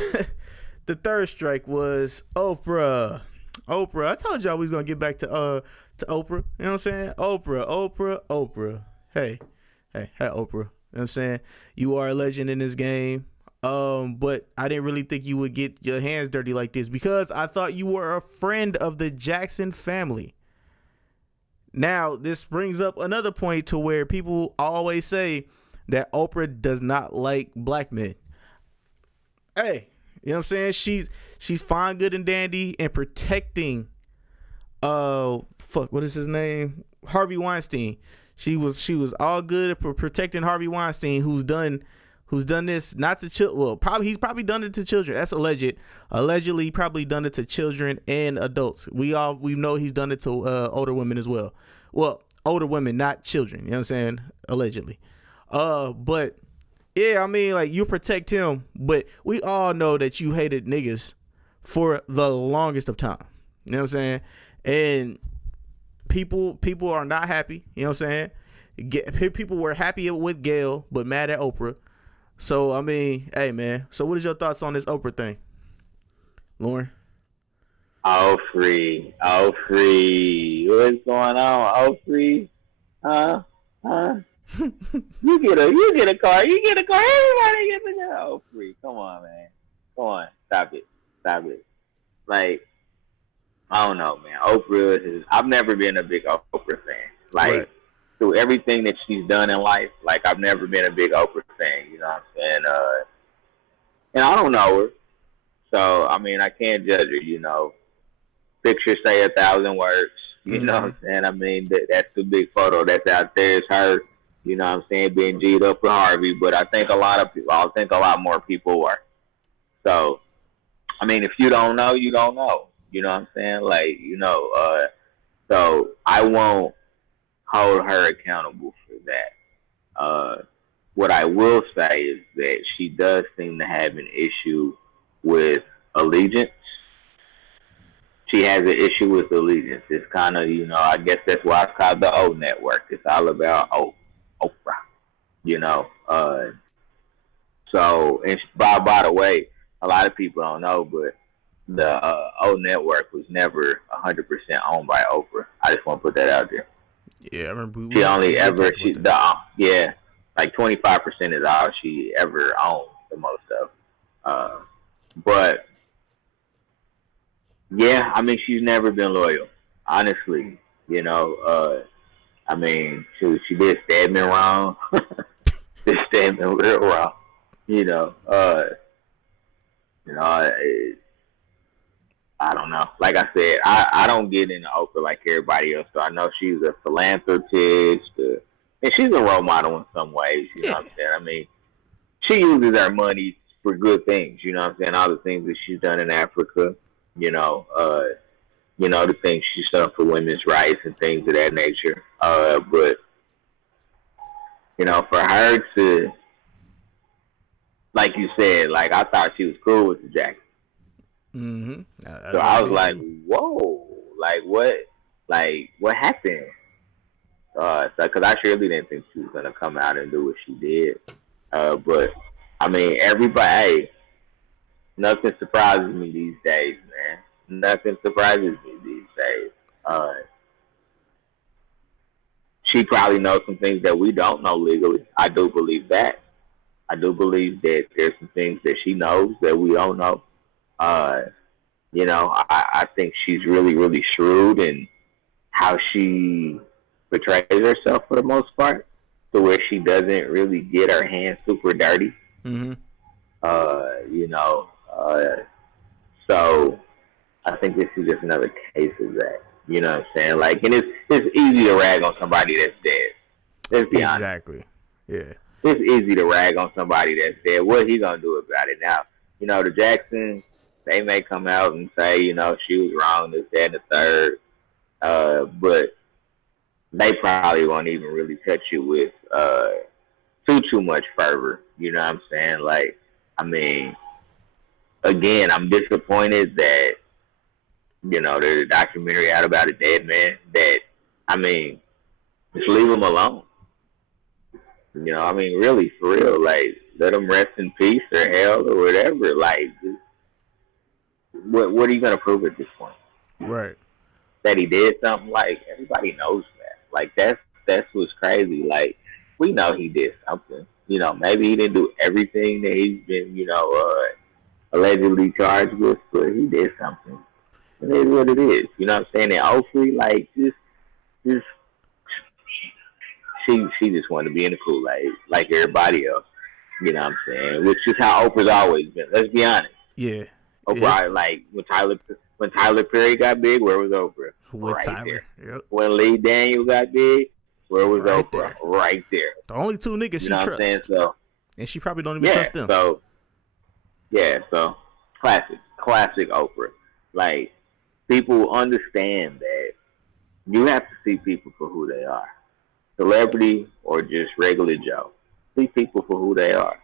the third strike was Oprah. I told y'all we was gonna get back to Oprah. You know what I'm saying? Oprah. Hey, Oprah. You know what I'm saying? You are a legend in this game. But I didn't really think you would get your hands dirty like this because I thought you were a friend of the Jackson family. Now, this brings up another point to where people always say that Oprah does not like black men. Hey, you know what I'm saying? She's fine, good, and dandy and protecting what is his name? Harvey Weinstein. She was all good at protecting Harvey Weinstein, who's done this not to children. Well, he's probably done it to children. That's alleged. Allegedly, probably done it to children and adults. We know he's done it to older women as well. Well, older women, not children. You know what I'm saying? Allegedly. But yeah, I mean, like, you protect him, but we all know that you hated niggas for the longest of time. You know what I'm saying? And people are not happy. You know what I'm saying? People were happy with Gayle, but mad at Oprah. So, I mean, hey, man. So, what is your thoughts on this Oprah thing, Lauren? All free. What's going on? All free? Huh? You get a car. Everybody gets a car. Oh, free. Come on, man. Come on. Stop it. Like, I don't know, man. I've never been a big Oprah fan. Like, right. Through everything that she's done in life, like, I've never been a big Oprah fan. You know what I'm saying? And I don't know her. So, I mean, I can't judge her, you know. Pictures say 1,000 words. You know what I'm saying? I mean, that's the big photo that's out there. It's her, you know what I'm saying, being G'd up with Harvey. But I think a lot more people are. So, I mean, if you don't know, you don't know. You know what I'm saying? Like, you know, so I won't hold her accountable for that. What I will say is that she does seem to have an issue with allegiance. She has an issue with allegiance. It's kind of, you know, I guess that's why it's called the O Network. It's all about Oprah, you know. So, and by the way, a lot of people don't know, but the O Network was never 100% owned by Oprah. I just want to put that out there. Yeah, I remember. Like 25% is all she ever owned, the most of. But yeah, I mean, she's never been loyal, honestly. You know, I mean, she did stab me wrong. She stabbed me real wrong. You know, I don't know. Like I said, I don't get into Oprah like everybody else. So I know she's a philanthropist, and she's a role model in some ways. You know what I'm saying? I mean, she uses her money for good things. You know what I'm saying? All the things that she's done in Africa. You know, the things she's done for women's rights and things of that nature. But you know, for her to, like you said, like I thought she was cool with the jacket. Mm-hmm. So I was like, whoa, like what happened? So because I surely didn't think she was gonna come out and do what she did. But I mean, everybody, nothing surprises me these days, man. Nothing surprises me these days. She probably knows some things that we don't know legally. I do believe that. I do believe that there's some things that she knows that we don't know. You know, I think she's really, really shrewd in how she portrays herself for the most part, to where she doesn't really get her hands super dirty. Mm-hmm. You know, so I think this is just another case of that. You know what I'm saying? Like, and it's easy to rag on somebody that's dead. Let's be honest. Exactly. Yeah. It's easy to rag on somebody that's dead. What he gonna do about it now? You know, the Jacksons, they may come out and say, you know, she was wrong, this, that, and the third. But they probably won't even really touch you with too much fervor. You know what I'm saying? Like, I mean, again, I'm disappointed that, you know, there's a documentary out about a dead man that, I mean, just leave him alone. You know, I mean, really, for real, like, let him rest in peace or hell or whatever. Like, just, what are you going to prove at this point? Right. That he did something? Like, everybody knows that. Like, that's what's crazy. Like, we know he did something. You know, maybe he didn't do everything that he's been, you know, allegedly charged with, but he did something. It is what it is. You know what I'm saying? And hopefully, like, just she just wanted to be in the Kool-Aid like everybody else. You know what I'm saying? Which is how Oprah's always been. Let's be honest. Yeah. Oprah, like, when Tyler Perry got big, where was Oprah? With right Tyler. There. Yep. When Lee Daniels got big, where was right Oprah? There. Right there. The only two niggas she trusts. What I'm saying? So, and she probably don't even trust them. So classic Oprah. Like, people understand that you have to see people for who they are. Celebrity or just regular Joe. See people for who they are.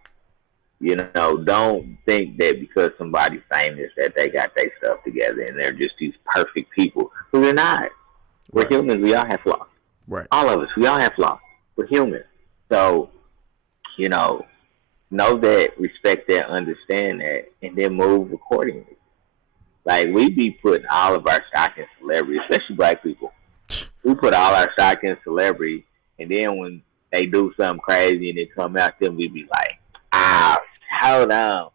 You know, don't think that because somebody's famous that they got their stuff together and they're just these perfect people. Because they're not. We're humans. We all have flaws. Right. All of us. We all have flaws. We're human. So, you know that, respect that, understand that, and then move accordingly. Like, we be putting all of our stock in celebrity, especially black people. We put all our stock in celebrity, and then when they do something crazy and they come out there and we be like, hold on,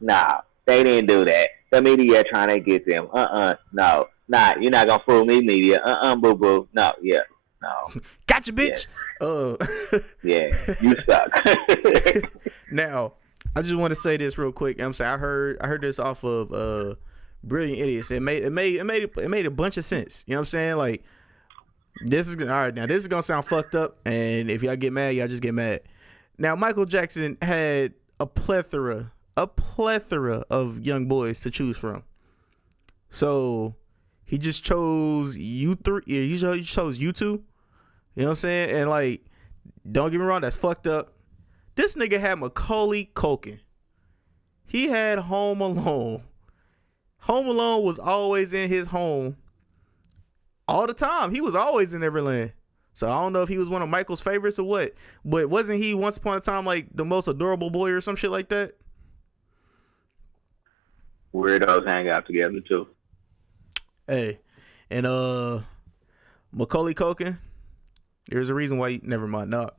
no, they didn't do that. The media trying to get them, no, nah, you're not gonna fool me, media, boo boo, no, yeah, no, gotcha, bitch. Yeah, you suck. Now, I just want to say this real quick. I'm saying I heard this off of Brilliant Idiots. It made a bunch of sense. You know what I'm saying? Like, this is all right. Now this is gonna sound fucked up, and if y'all get mad, y'all just get mad. Now, Michael Jackson had a plethora of young boys to choose from. So he just chose you three. Yeah, he chose you two. You know what I'm saying? And like, don't get me wrong, that's fucked up. This nigga had Macaulay Culkin. He had Home Alone. Home Alone was always in his home all the time. He was always in Neverland. So I don't know if he was one of Michael's favorites or what, but wasn't he once upon a time like the most adorable boy or some shit like that? Weirdos hang out together too. Hey, and Macaulay Culkin, there's a reason why never mind. No,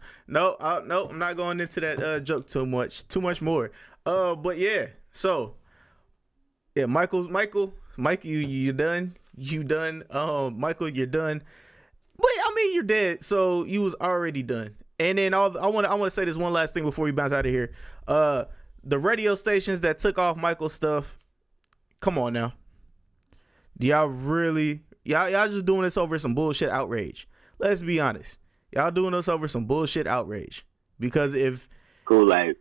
I'm not going into that joke too much more. But yeah, so yeah, Mike, you done. Michael, you're done. But I mean, you're dead, so you was already done. And then I want to say this one last thing before we bounce out of here. The radio stations that took off Michael's stuff, come on now. Do y'all really y'all just doing this over some bullshit outrage? Let's be honest. Y'all doing this over some bullshit outrage. Because if Kool-Aid.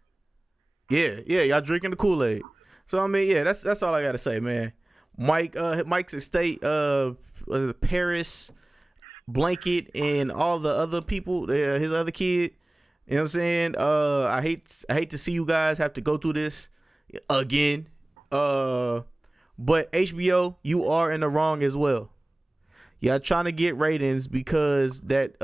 Yeah, y'all drinking the Kool-Aid. So I mean, yeah, that's all I gotta say, man. Mike's estate, Paris, Blanket, and all the other people, his other kid. You know what I'm saying? I hate to see you guys have to go through this again. But HBO, you are in the wrong as well. Y'all trying to get ratings because that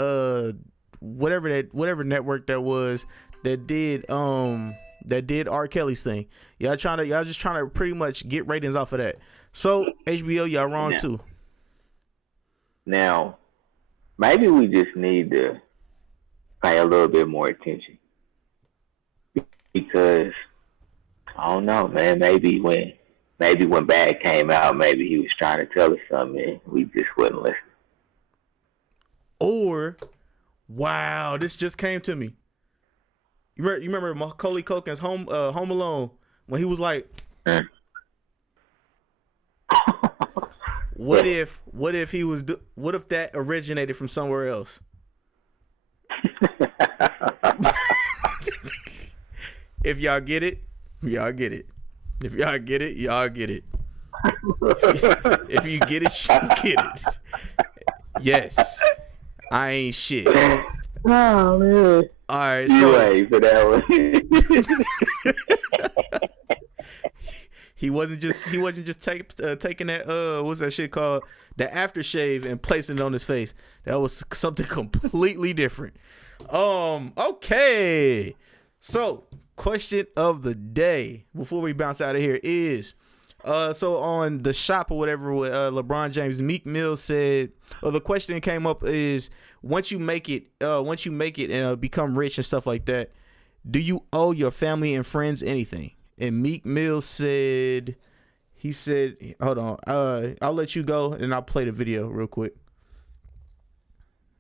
whatever network that was that did R. Kelly's thing. Y'all just trying to pretty much get ratings off of that. So HBO, y'all wrong too. Now, maybe we just need to pay a little bit more attention. Because I don't know, man, maybe when Bad came out, maybe he was trying to tell us something and we just wouldn't listen. Or, wow, this just came to me. You remember Macaulay Culkin's Home Alone when he was like, what if that originated from somewhere else? If y'all get it, y'all get it. If y'all get it, y'all get it. If you get it, you get it. Yes. I ain't shit. Oh man. Alright, so wait for that one. he wasn't just taking that what's that shit called? The aftershave and placing it on his face. That was something completely different. Okay. So, question of the day before we bounce out of here is so on the shop or whatever with LeBron James, Meek Mill said, or the question that came up is, once you make it and become rich and stuff like that, do you owe your family and friends anything? And Meek Mill said, hold on, I'll let you go and I'll play the video real quick.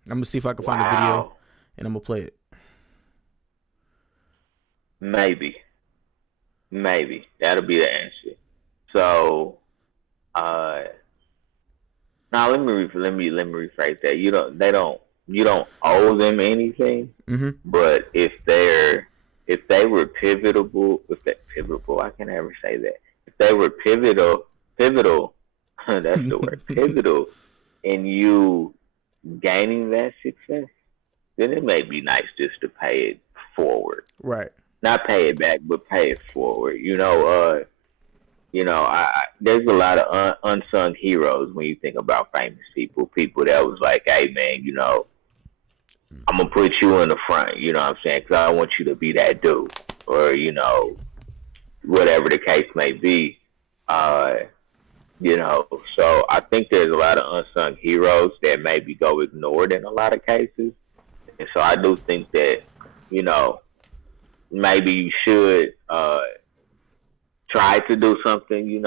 I'm gonna see if I can find the video and I'm gonna play it. Maybe that'll be the answer. So, now let me rephrase that. You don't owe them anything. Mm-hmm. But if they were pivotal, I can never say that. If they were pivotal, that's the word, pivotal in you gaining that success, then it may be nice just to pay it forward. Right. Not pay it back, but pay it forward. There's a lot of unsung heroes when you think about famous people that was like, hey man, I'm gonna put you in the front, you know what I'm saying? Because I want you to be that dude, or whatever the case may be. So I think there's a lot of unsung heroes that maybe go ignored in a lot of cases. And so I do think that, maybe you should try to do something,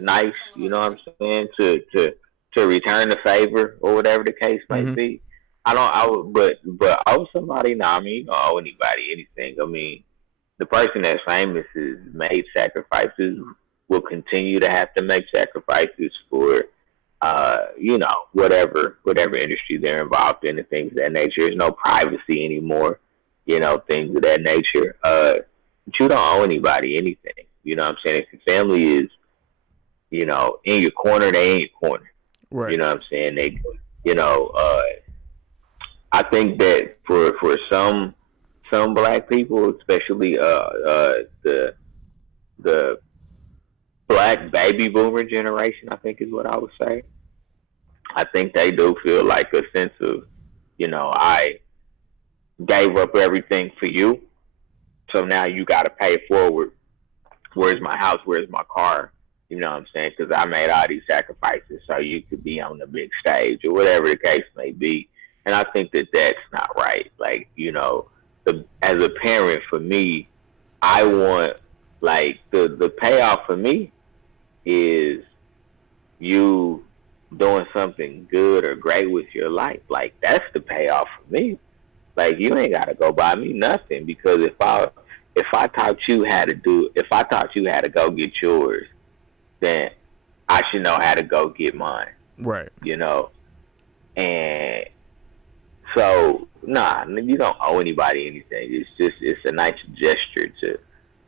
nice, you know what I'm saying, to return the favor or whatever the case may be. But owe somebody, you don't owe anybody anything. I mean, the person that's famous has made sacrifices, will continue to have to make sacrifices for, whatever industry they're involved in and things of that nature. There's no privacy anymore, things of that nature. But you don't owe anybody anything. You know what I'm saying? If your family is, in your corner, they in your corner. Right. You know what I'm saying? They, I think that for some black people, especially the black baby boomer generation, I think is what I would say. I think they do feel like a sense of, I gave up everything for you, so now you got to pay it forward. Where's my house? Where's my car? You know what I'm saying? Because I made all these sacrifices so you could be on the big stage or whatever the case may be. And I think that that's not right. Like, as a parent, for me, I want, like, the payoff for me is you doing something good or great with your life. Like, that's the payoff for me. Like, you ain't got to go buy me nothing, because if I taught you how to go get yours, then I should know how to go get mine. Right. And so, you don't owe anybody anything. It's a nice gesture to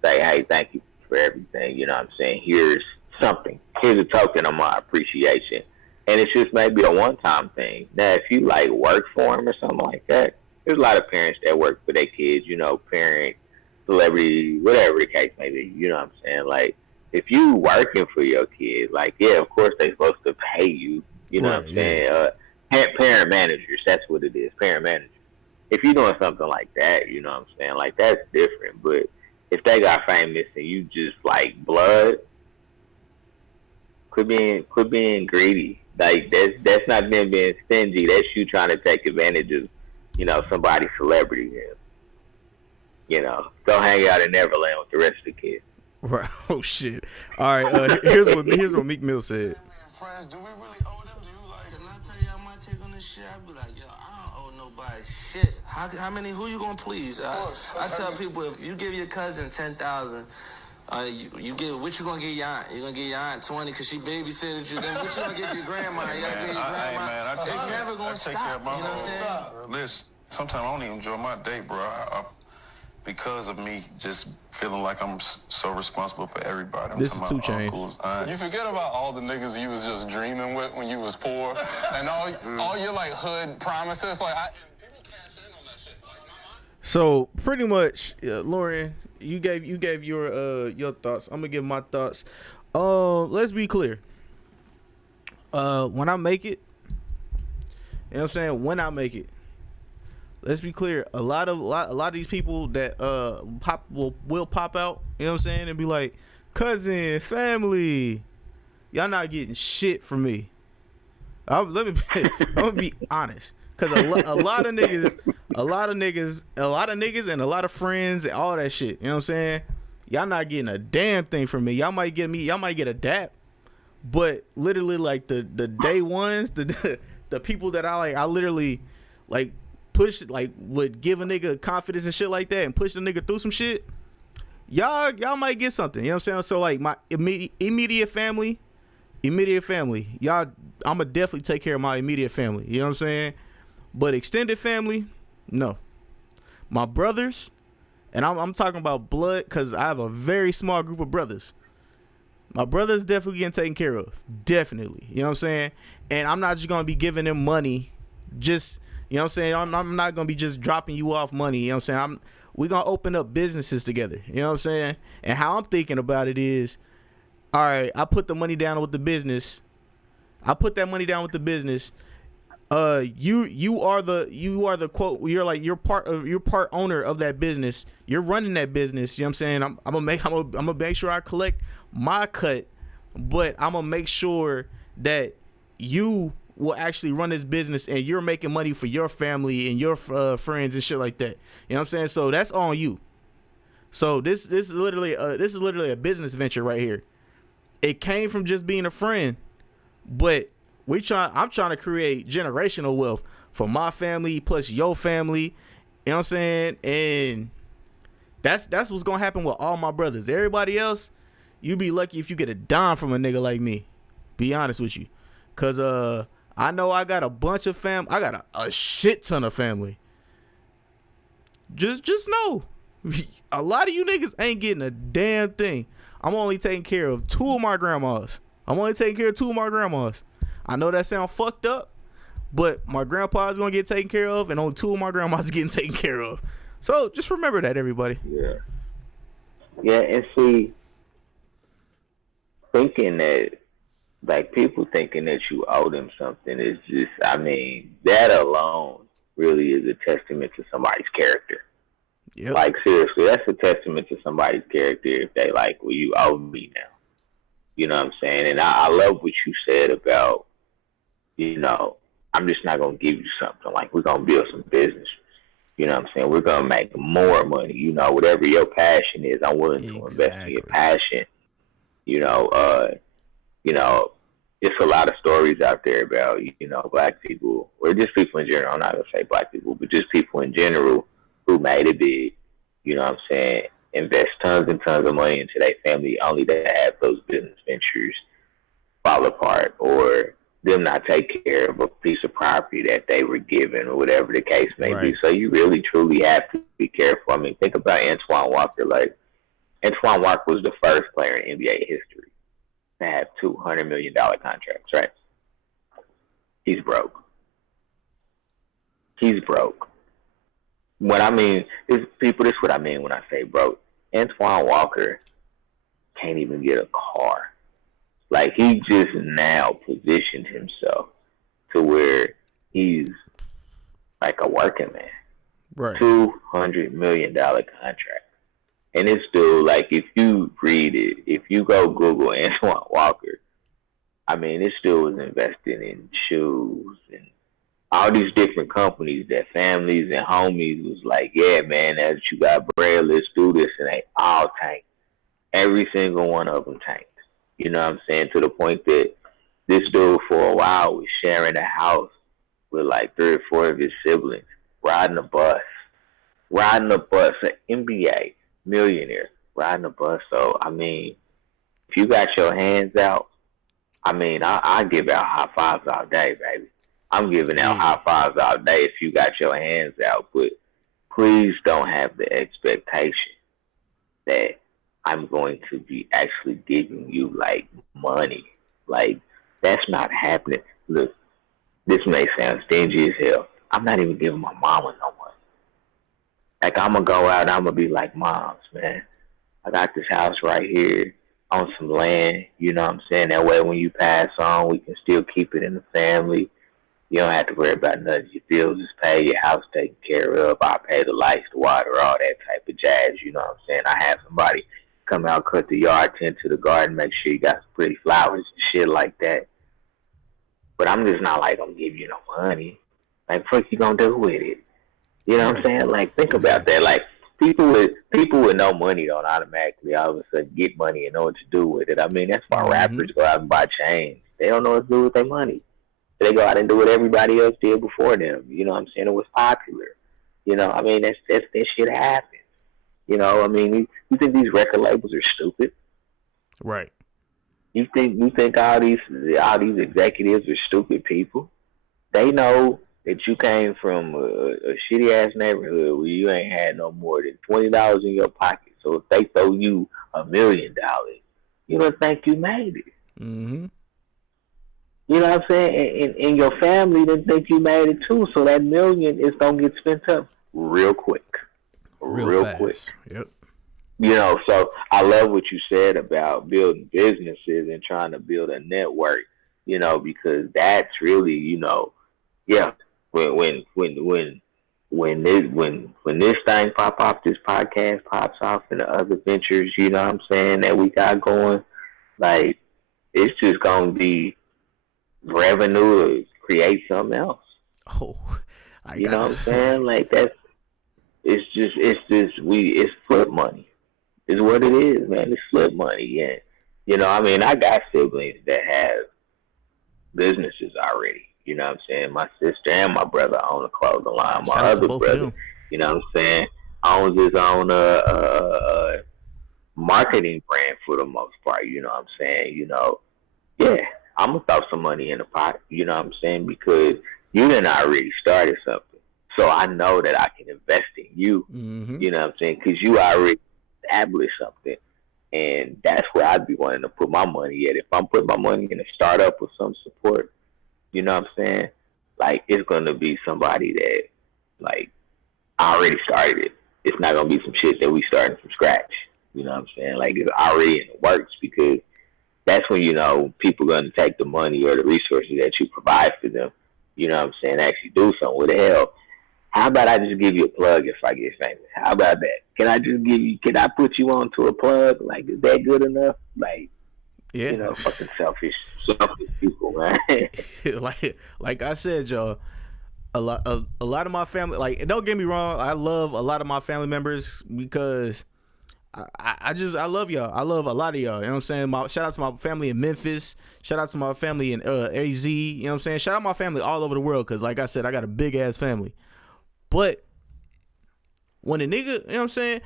say, hey, thank you for everything. You know what I'm saying? Here's something. Here's a token of my appreciation. And it's just maybe a one-time thing. Now, if you, like, work for them or something like that, there's a lot of parents that work for their kids, parent, celebrity, whatever the case may be. You know what I'm saying? Like, if you working for your kids, like, yeah, of course they're supposed to pay you. You know what I'm saying? Parent managers, that's what it is, parent managers. If you're doing something like that, you know what I'm saying? Like, that's different. But if they got famous and you just, like, blood, quit being greedy. Like, that's not them being stingy. That's you trying to take advantage of, somebody's celebrity. Go hang out in Neverland with the rest of the kids. Right. Oh shit. All right. Here's what Meek Mill said. Friends, do we really owe them? Do you like? Can I tell you how much take on this shit? I be like, yo, I don't owe nobody shit. How many? Who you gonna please? I tell people, if you give your cousin 10,000. You get what you gonna get your aunt? You gonna get your aunt 20 because she babysitted you. Then what you gonna get your grandma? You gotta get your grandma. It's never gonna stop. You know what I'm saying? Listen, sometimes I don't even enjoy my day, bro. Because of me just feeling like I'm so responsible for everybody. This is 2 Chainz. You forget about all the niggas you was just dreaming with when you was poor, and all your like hood promises. Like, people cash in on that shit. Like, so pretty much, Lauren, you gave your thoughts. I'm gonna give my thoughts. Let's be clear. When I make it, you know what I'm saying? When I make it, let's be clear. A lot of these people that will pop out, you know what I'm saying, and be like, cousin, family, y'all not getting shit from me. I'm gonna be honest, cause a lot of niggas, and a lot of friends and all that shit. You know what I'm saying? Y'all not getting a damn thing from me. Y'all might get a dap, but literally like the day ones, the people that I literally like push, like would give a nigga confidence and shit like that and push the nigga through some shit. Y'all might get something. You know what I'm saying? So like my immediate family, y'all, I'ma definitely take care of my immediate family. You know what I'm saying? But extended family, no. My brothers, and I'm talking about blood, because I have a very small group of brothers. My brothers definitely getting taken care of. Definitely. You know what I'm saying? And I'm not just going to be giving them money. Just, you know what I'm saying? I'm not going to be just dropping you off money. You know what I'm saying? We're going to open up businesses together. You know what I'm saying? And how I'm thinking about it is, all right, I put the money down with the business. You are the quote, you're part owner of that business. You're running that business. You know what I'm saying? I'm gonna make sure I collect my cut but I'm gonna make sure that you will actually run this business and you're making money for your family and your friends and shit like that. You know what I'm saying? So that's on you. So this is literally a business venture right here. It came from just being a friend, but I'm trying to create generational wealth for my family plus your family. You know what I'm saying? And that's what's gonna happen with all my brothers. Everybody else, you be lucky if you get a dime from a nigga like me. Be honest with you. Cause I know I got a bunch of I got a shit ton of family. Just know, a lot of you niggas ain't getting a damn thing. I'm only taking care of 2 of my grandmas. I know that sound fucked up, but my grandpa's gonna get taken care of, and only 2 of my grandmas getting taken care of. So just remember that, everybody. Yeah. Yeah, and see, thinking that, like, people thinking that you owe them something is just, I mean, that alone really is a testament to somebody's character. Yep. Like, seriously, that's a testament to somebody's character if they like, well, you owe me now. You know what I'm saying? And I love what you said about, you know, I'm just not going to give you something. Like, we're going to build some business. You know what I'm saying? We're going to make more money. You know, whatever your passion is, I'm willing to invest in your passion. You know, it's a lot of stories out there about, you know, black people, or just people in general. I'm not going to say black people, but just people in general who made it big. You know what I'm saying? Invest tons and tons of money into their family only to have those business ventures fall apart, or them not take care of a piece of property that they were given, or whatever the case may be. So you really, truly have to be careful. I mean, think about Antoine Walker. Like, Antoine Walker was the first player in NBA history to have $200 million contracts, right? He's broke. What I mean is, people, this is what I mean when I say broke. Antoine Walker can't even get a car. Like, he just now positioned himself to where he's like a working man. Right. $200 million contract. And it's still, like, if you read it, if you go Google Antoine Walker, I mean, it still was investing in shoes and all these different companies that families and homies was like, yeah, man, as you got bread, let's do this. And they all tanked. Every single one of them tanked. You know what I'm saying? To the point that this dude for a while was sharing a house with like 3 or 4 of his siblings, riding a bus, an NBA millionaire, riding a bus. So, I mean, if you got your hands out, I mean, I give out high fives all day, baby. I'm giving out high fives all day if you got your hands out, but please don't have the expectation that I'm going to be actually giving you, like, money. Like, that's not happening. Look, this may sound stingy as hell. I'm not even giving my mama no money. Like, I'm going to go out, I'm going to be like, moms, man, I got this house right here on some land. You know what I'm saying? That way when you pass on, we can still keep it in the family. You don't have to worry about nothing. Your bills is paid, your house taken care of. I pay the lights, the water, all that type of jazz. You know what I'm saying? I have somebody come out, cut the yard, tend to the garden, make sure you got some pretty flowers and shit like that. But I'm just not like, I'm give you no money. Like, what you gonna do with it? You know what I'm saying? Like, think about that. Like, people with no money don't automatically all of a sudden get money and know what to do with it. I mean, that's why rappers go out and buy chains. They don't know what to do with their money. They go out and do what everybody else did before them. You know what I'm saying? It was popular. You know, I mean, that shit happens. You know, I mean, you think these record labels are stupid? Right. You think all these executives are stupid people? They know that you came from a shitty ass neighborhood where you ain't had no more than $20 in your pocket. So if they throw you $1 million, you don't think you made it. Mm-hmm. You know what I'm saying? And your family didn't think you made it too. So that $1 million is gonna get spent up real quick. Real quick. Yep. You know, so I love what you said about building businesses and trying to build a network, you know, because that's really, you know, yeah, when this thing pop off, this podcast pops off and the other ventures, you know what I'm saying, that we got going, like, it's just gonna be revenue to create something else. Oh, You know what I'm saying? Like it's flip money. Is what it is, man. It's flip money. And I mean, I got siblings that have businesses already. You know what I'm saying? My sister and my brother own a clothing line. My other brother, you know what I'm saying, owns his own marketing brand for the most part. You know what I'm saying? Yeah, I'm gonna throw some money in the pot. You know what I'm saying? Because you done already started something, so I know that I can invest in you. Mm-hmm. You know what I'm saying? Because you already established something, and that's where I'd be wanting to put my money at. If I'm putting my money in a startup with some support, you know what I'm saying? Like, it's gonna be somebody that, like, I already started it. It's not gonna be some shit that we starting from scratch. You know what I'm saying? Like, it's already in the works, because that's when, people are gonna take the money or the resources that you provide for them, you know what I'm saying, actually do something with the hell. How about I just give you a plug if I get famous? How about that? Can I put you onto a plug? Like, is that good enough? Like, yeah, fucking selfish people, man. like I said, y'all, a lot of my family, like, don't get me wrong, I love a lot of my family members, because I love y'all. I love a lot of y'all. You know what I'm saying? Shout out to my family in Memphis. Shout out to my family in AZ. You know what I'm saying? Shout out my family all over the world, because, like I said, I got a big ass family. But when a nigga, you know what I'm saying,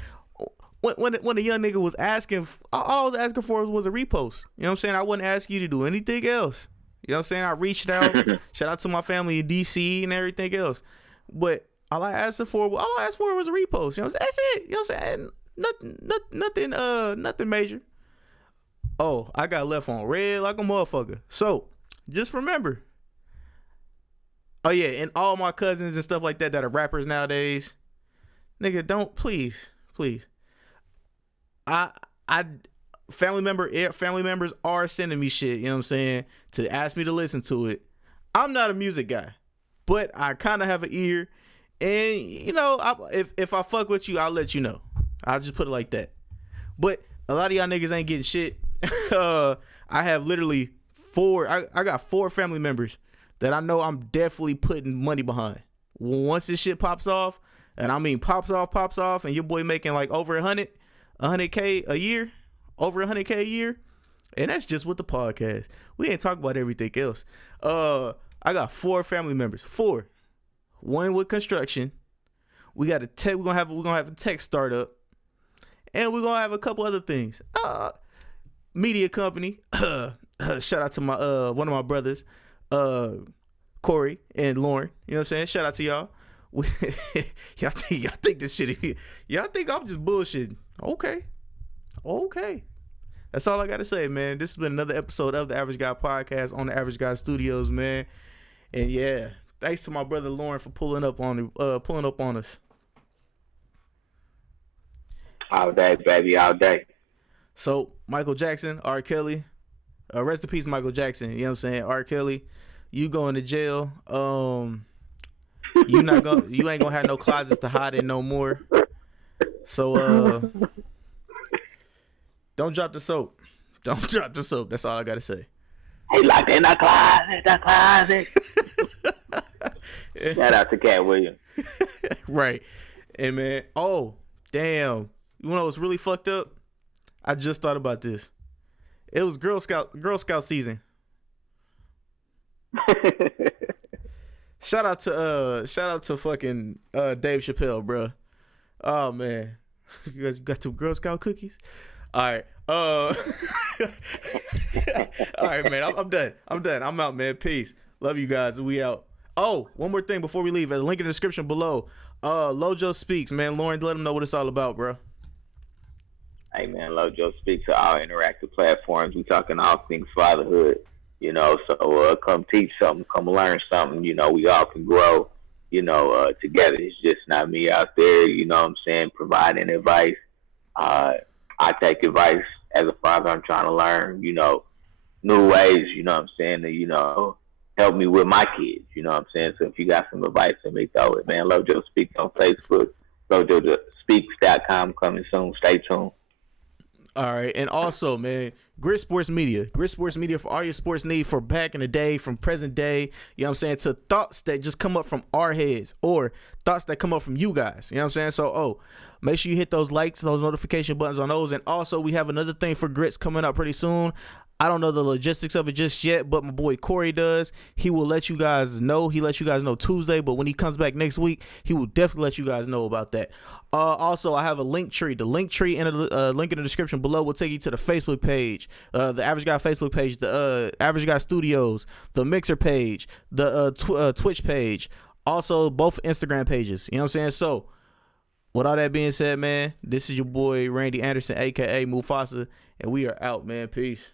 when a young nigga was asking, all I was asking for was a repost. You know what I'm saying? I wouldn't ask you to do anything else. You know what I'm saying? I reached out. Shout out to my family in DC and everything else. But all I asked for was a repost. You know what I'm saying? That's it. You know what I'm saying? Nothing major. Oh, I got left on red like a motherfucker. So just remember. Oh yeah, and all my cousins and stuff like that are rappers nowadays. Nigga, don't please. Family members are sending me shit, you know what I'm saying, to ask me to listen to it. I'm not a music guy, but I kind of have an ear, and if I fuck with you, I'll let you know. I'll just put it like that. But a lot of y'all niggas ain't getting shit. I have literally I got 4 family members that I know I'm definitely putting money behind. Once this shit pops off, and I mean pops off, and your boy making like over $100K a year, over $100K a year, and that's just with the podcast. We ain't talking about everything else. I got 4 family members. 4. One with construction. We got a tech. We're gonna have a tech startup, and we're gonna have a couple other things. Media company. Shout out to my one of my brothers, Corey and Lauren. You know what I'm saying? Shout out to y'all. Y'all think this shit. Y'all think I'm just bullshitting. Okay. That's all I gotta say, man. This has been another episode of the Average Guy Podcast on the Average Guy Studios, man. And yeah, thanks to my brother Lauren for pulling up on us. All day, baby, all day. So Michael Jackson, R. Kelly, rest in peace, Michael Jackson. You know what I'm saying? R. Kelly, you going to jail. You ain't gonna have no closets to hide in no more. So don't drop the soap. That's all I gotta say. Hey, locked in the closet. Shout out to Cat Williams. Right. And man, oh damn. You know what's really fucked up? I just thought about this. It was Girl Scout season. Shout out to fucking Dave Chappelle, bro. Oh man, you guys got some Girl Scout cookies. All right, all right, man. I'm done. I'm out, man. Peace. Love you guys. We out. Oh, one more thing before we leave. A link in the description below. Lojo Speaks, man. Lauren, let them know what it's all about, bro. Hey man, Lojo Speaks to all interactive platforms. We talking all things fatherhood. So come teach something, come learn something. We all can grow, together. It's just not me out there, what I'm saying, providing advice. I take advice as a father. I'm trying to learn, new ways, what I'm saying, to, help me with my kids, what I'm saying. So if you got some advice for me, throw it, man. Lojo Speaks on Facebook, LojoSpeaks.com coming soon. Stay tuned. All right, and also, man, Grit Sports Media for all your sports need for back in the day, from present day, you know what I'm saying, to thoughts that just come up from our heads or thoughts that come up from you guys, you know what I'm saying? So, make sure you hit those likes, those notification buttons on those, and also we have another thing for Grits coming up pretty soon. I don't know the logistics of it just yet, but my boy Corey does. He will let you guys know. He let you guys know Tuesday, but when he comes back next week, he will definitely let you guys know about that. Also, I have a link tree. The link tree and a link in the description below will take you to the Facebook page, the Average Guy Facebook page, the Average Guy Studios, the Mixer page, the Twitch page, also both Instagram pages. You know what I'm saying? So, with all that being said, man, this is your boy Randy Anderson, aka Mufasa, and we are out, man. Peace.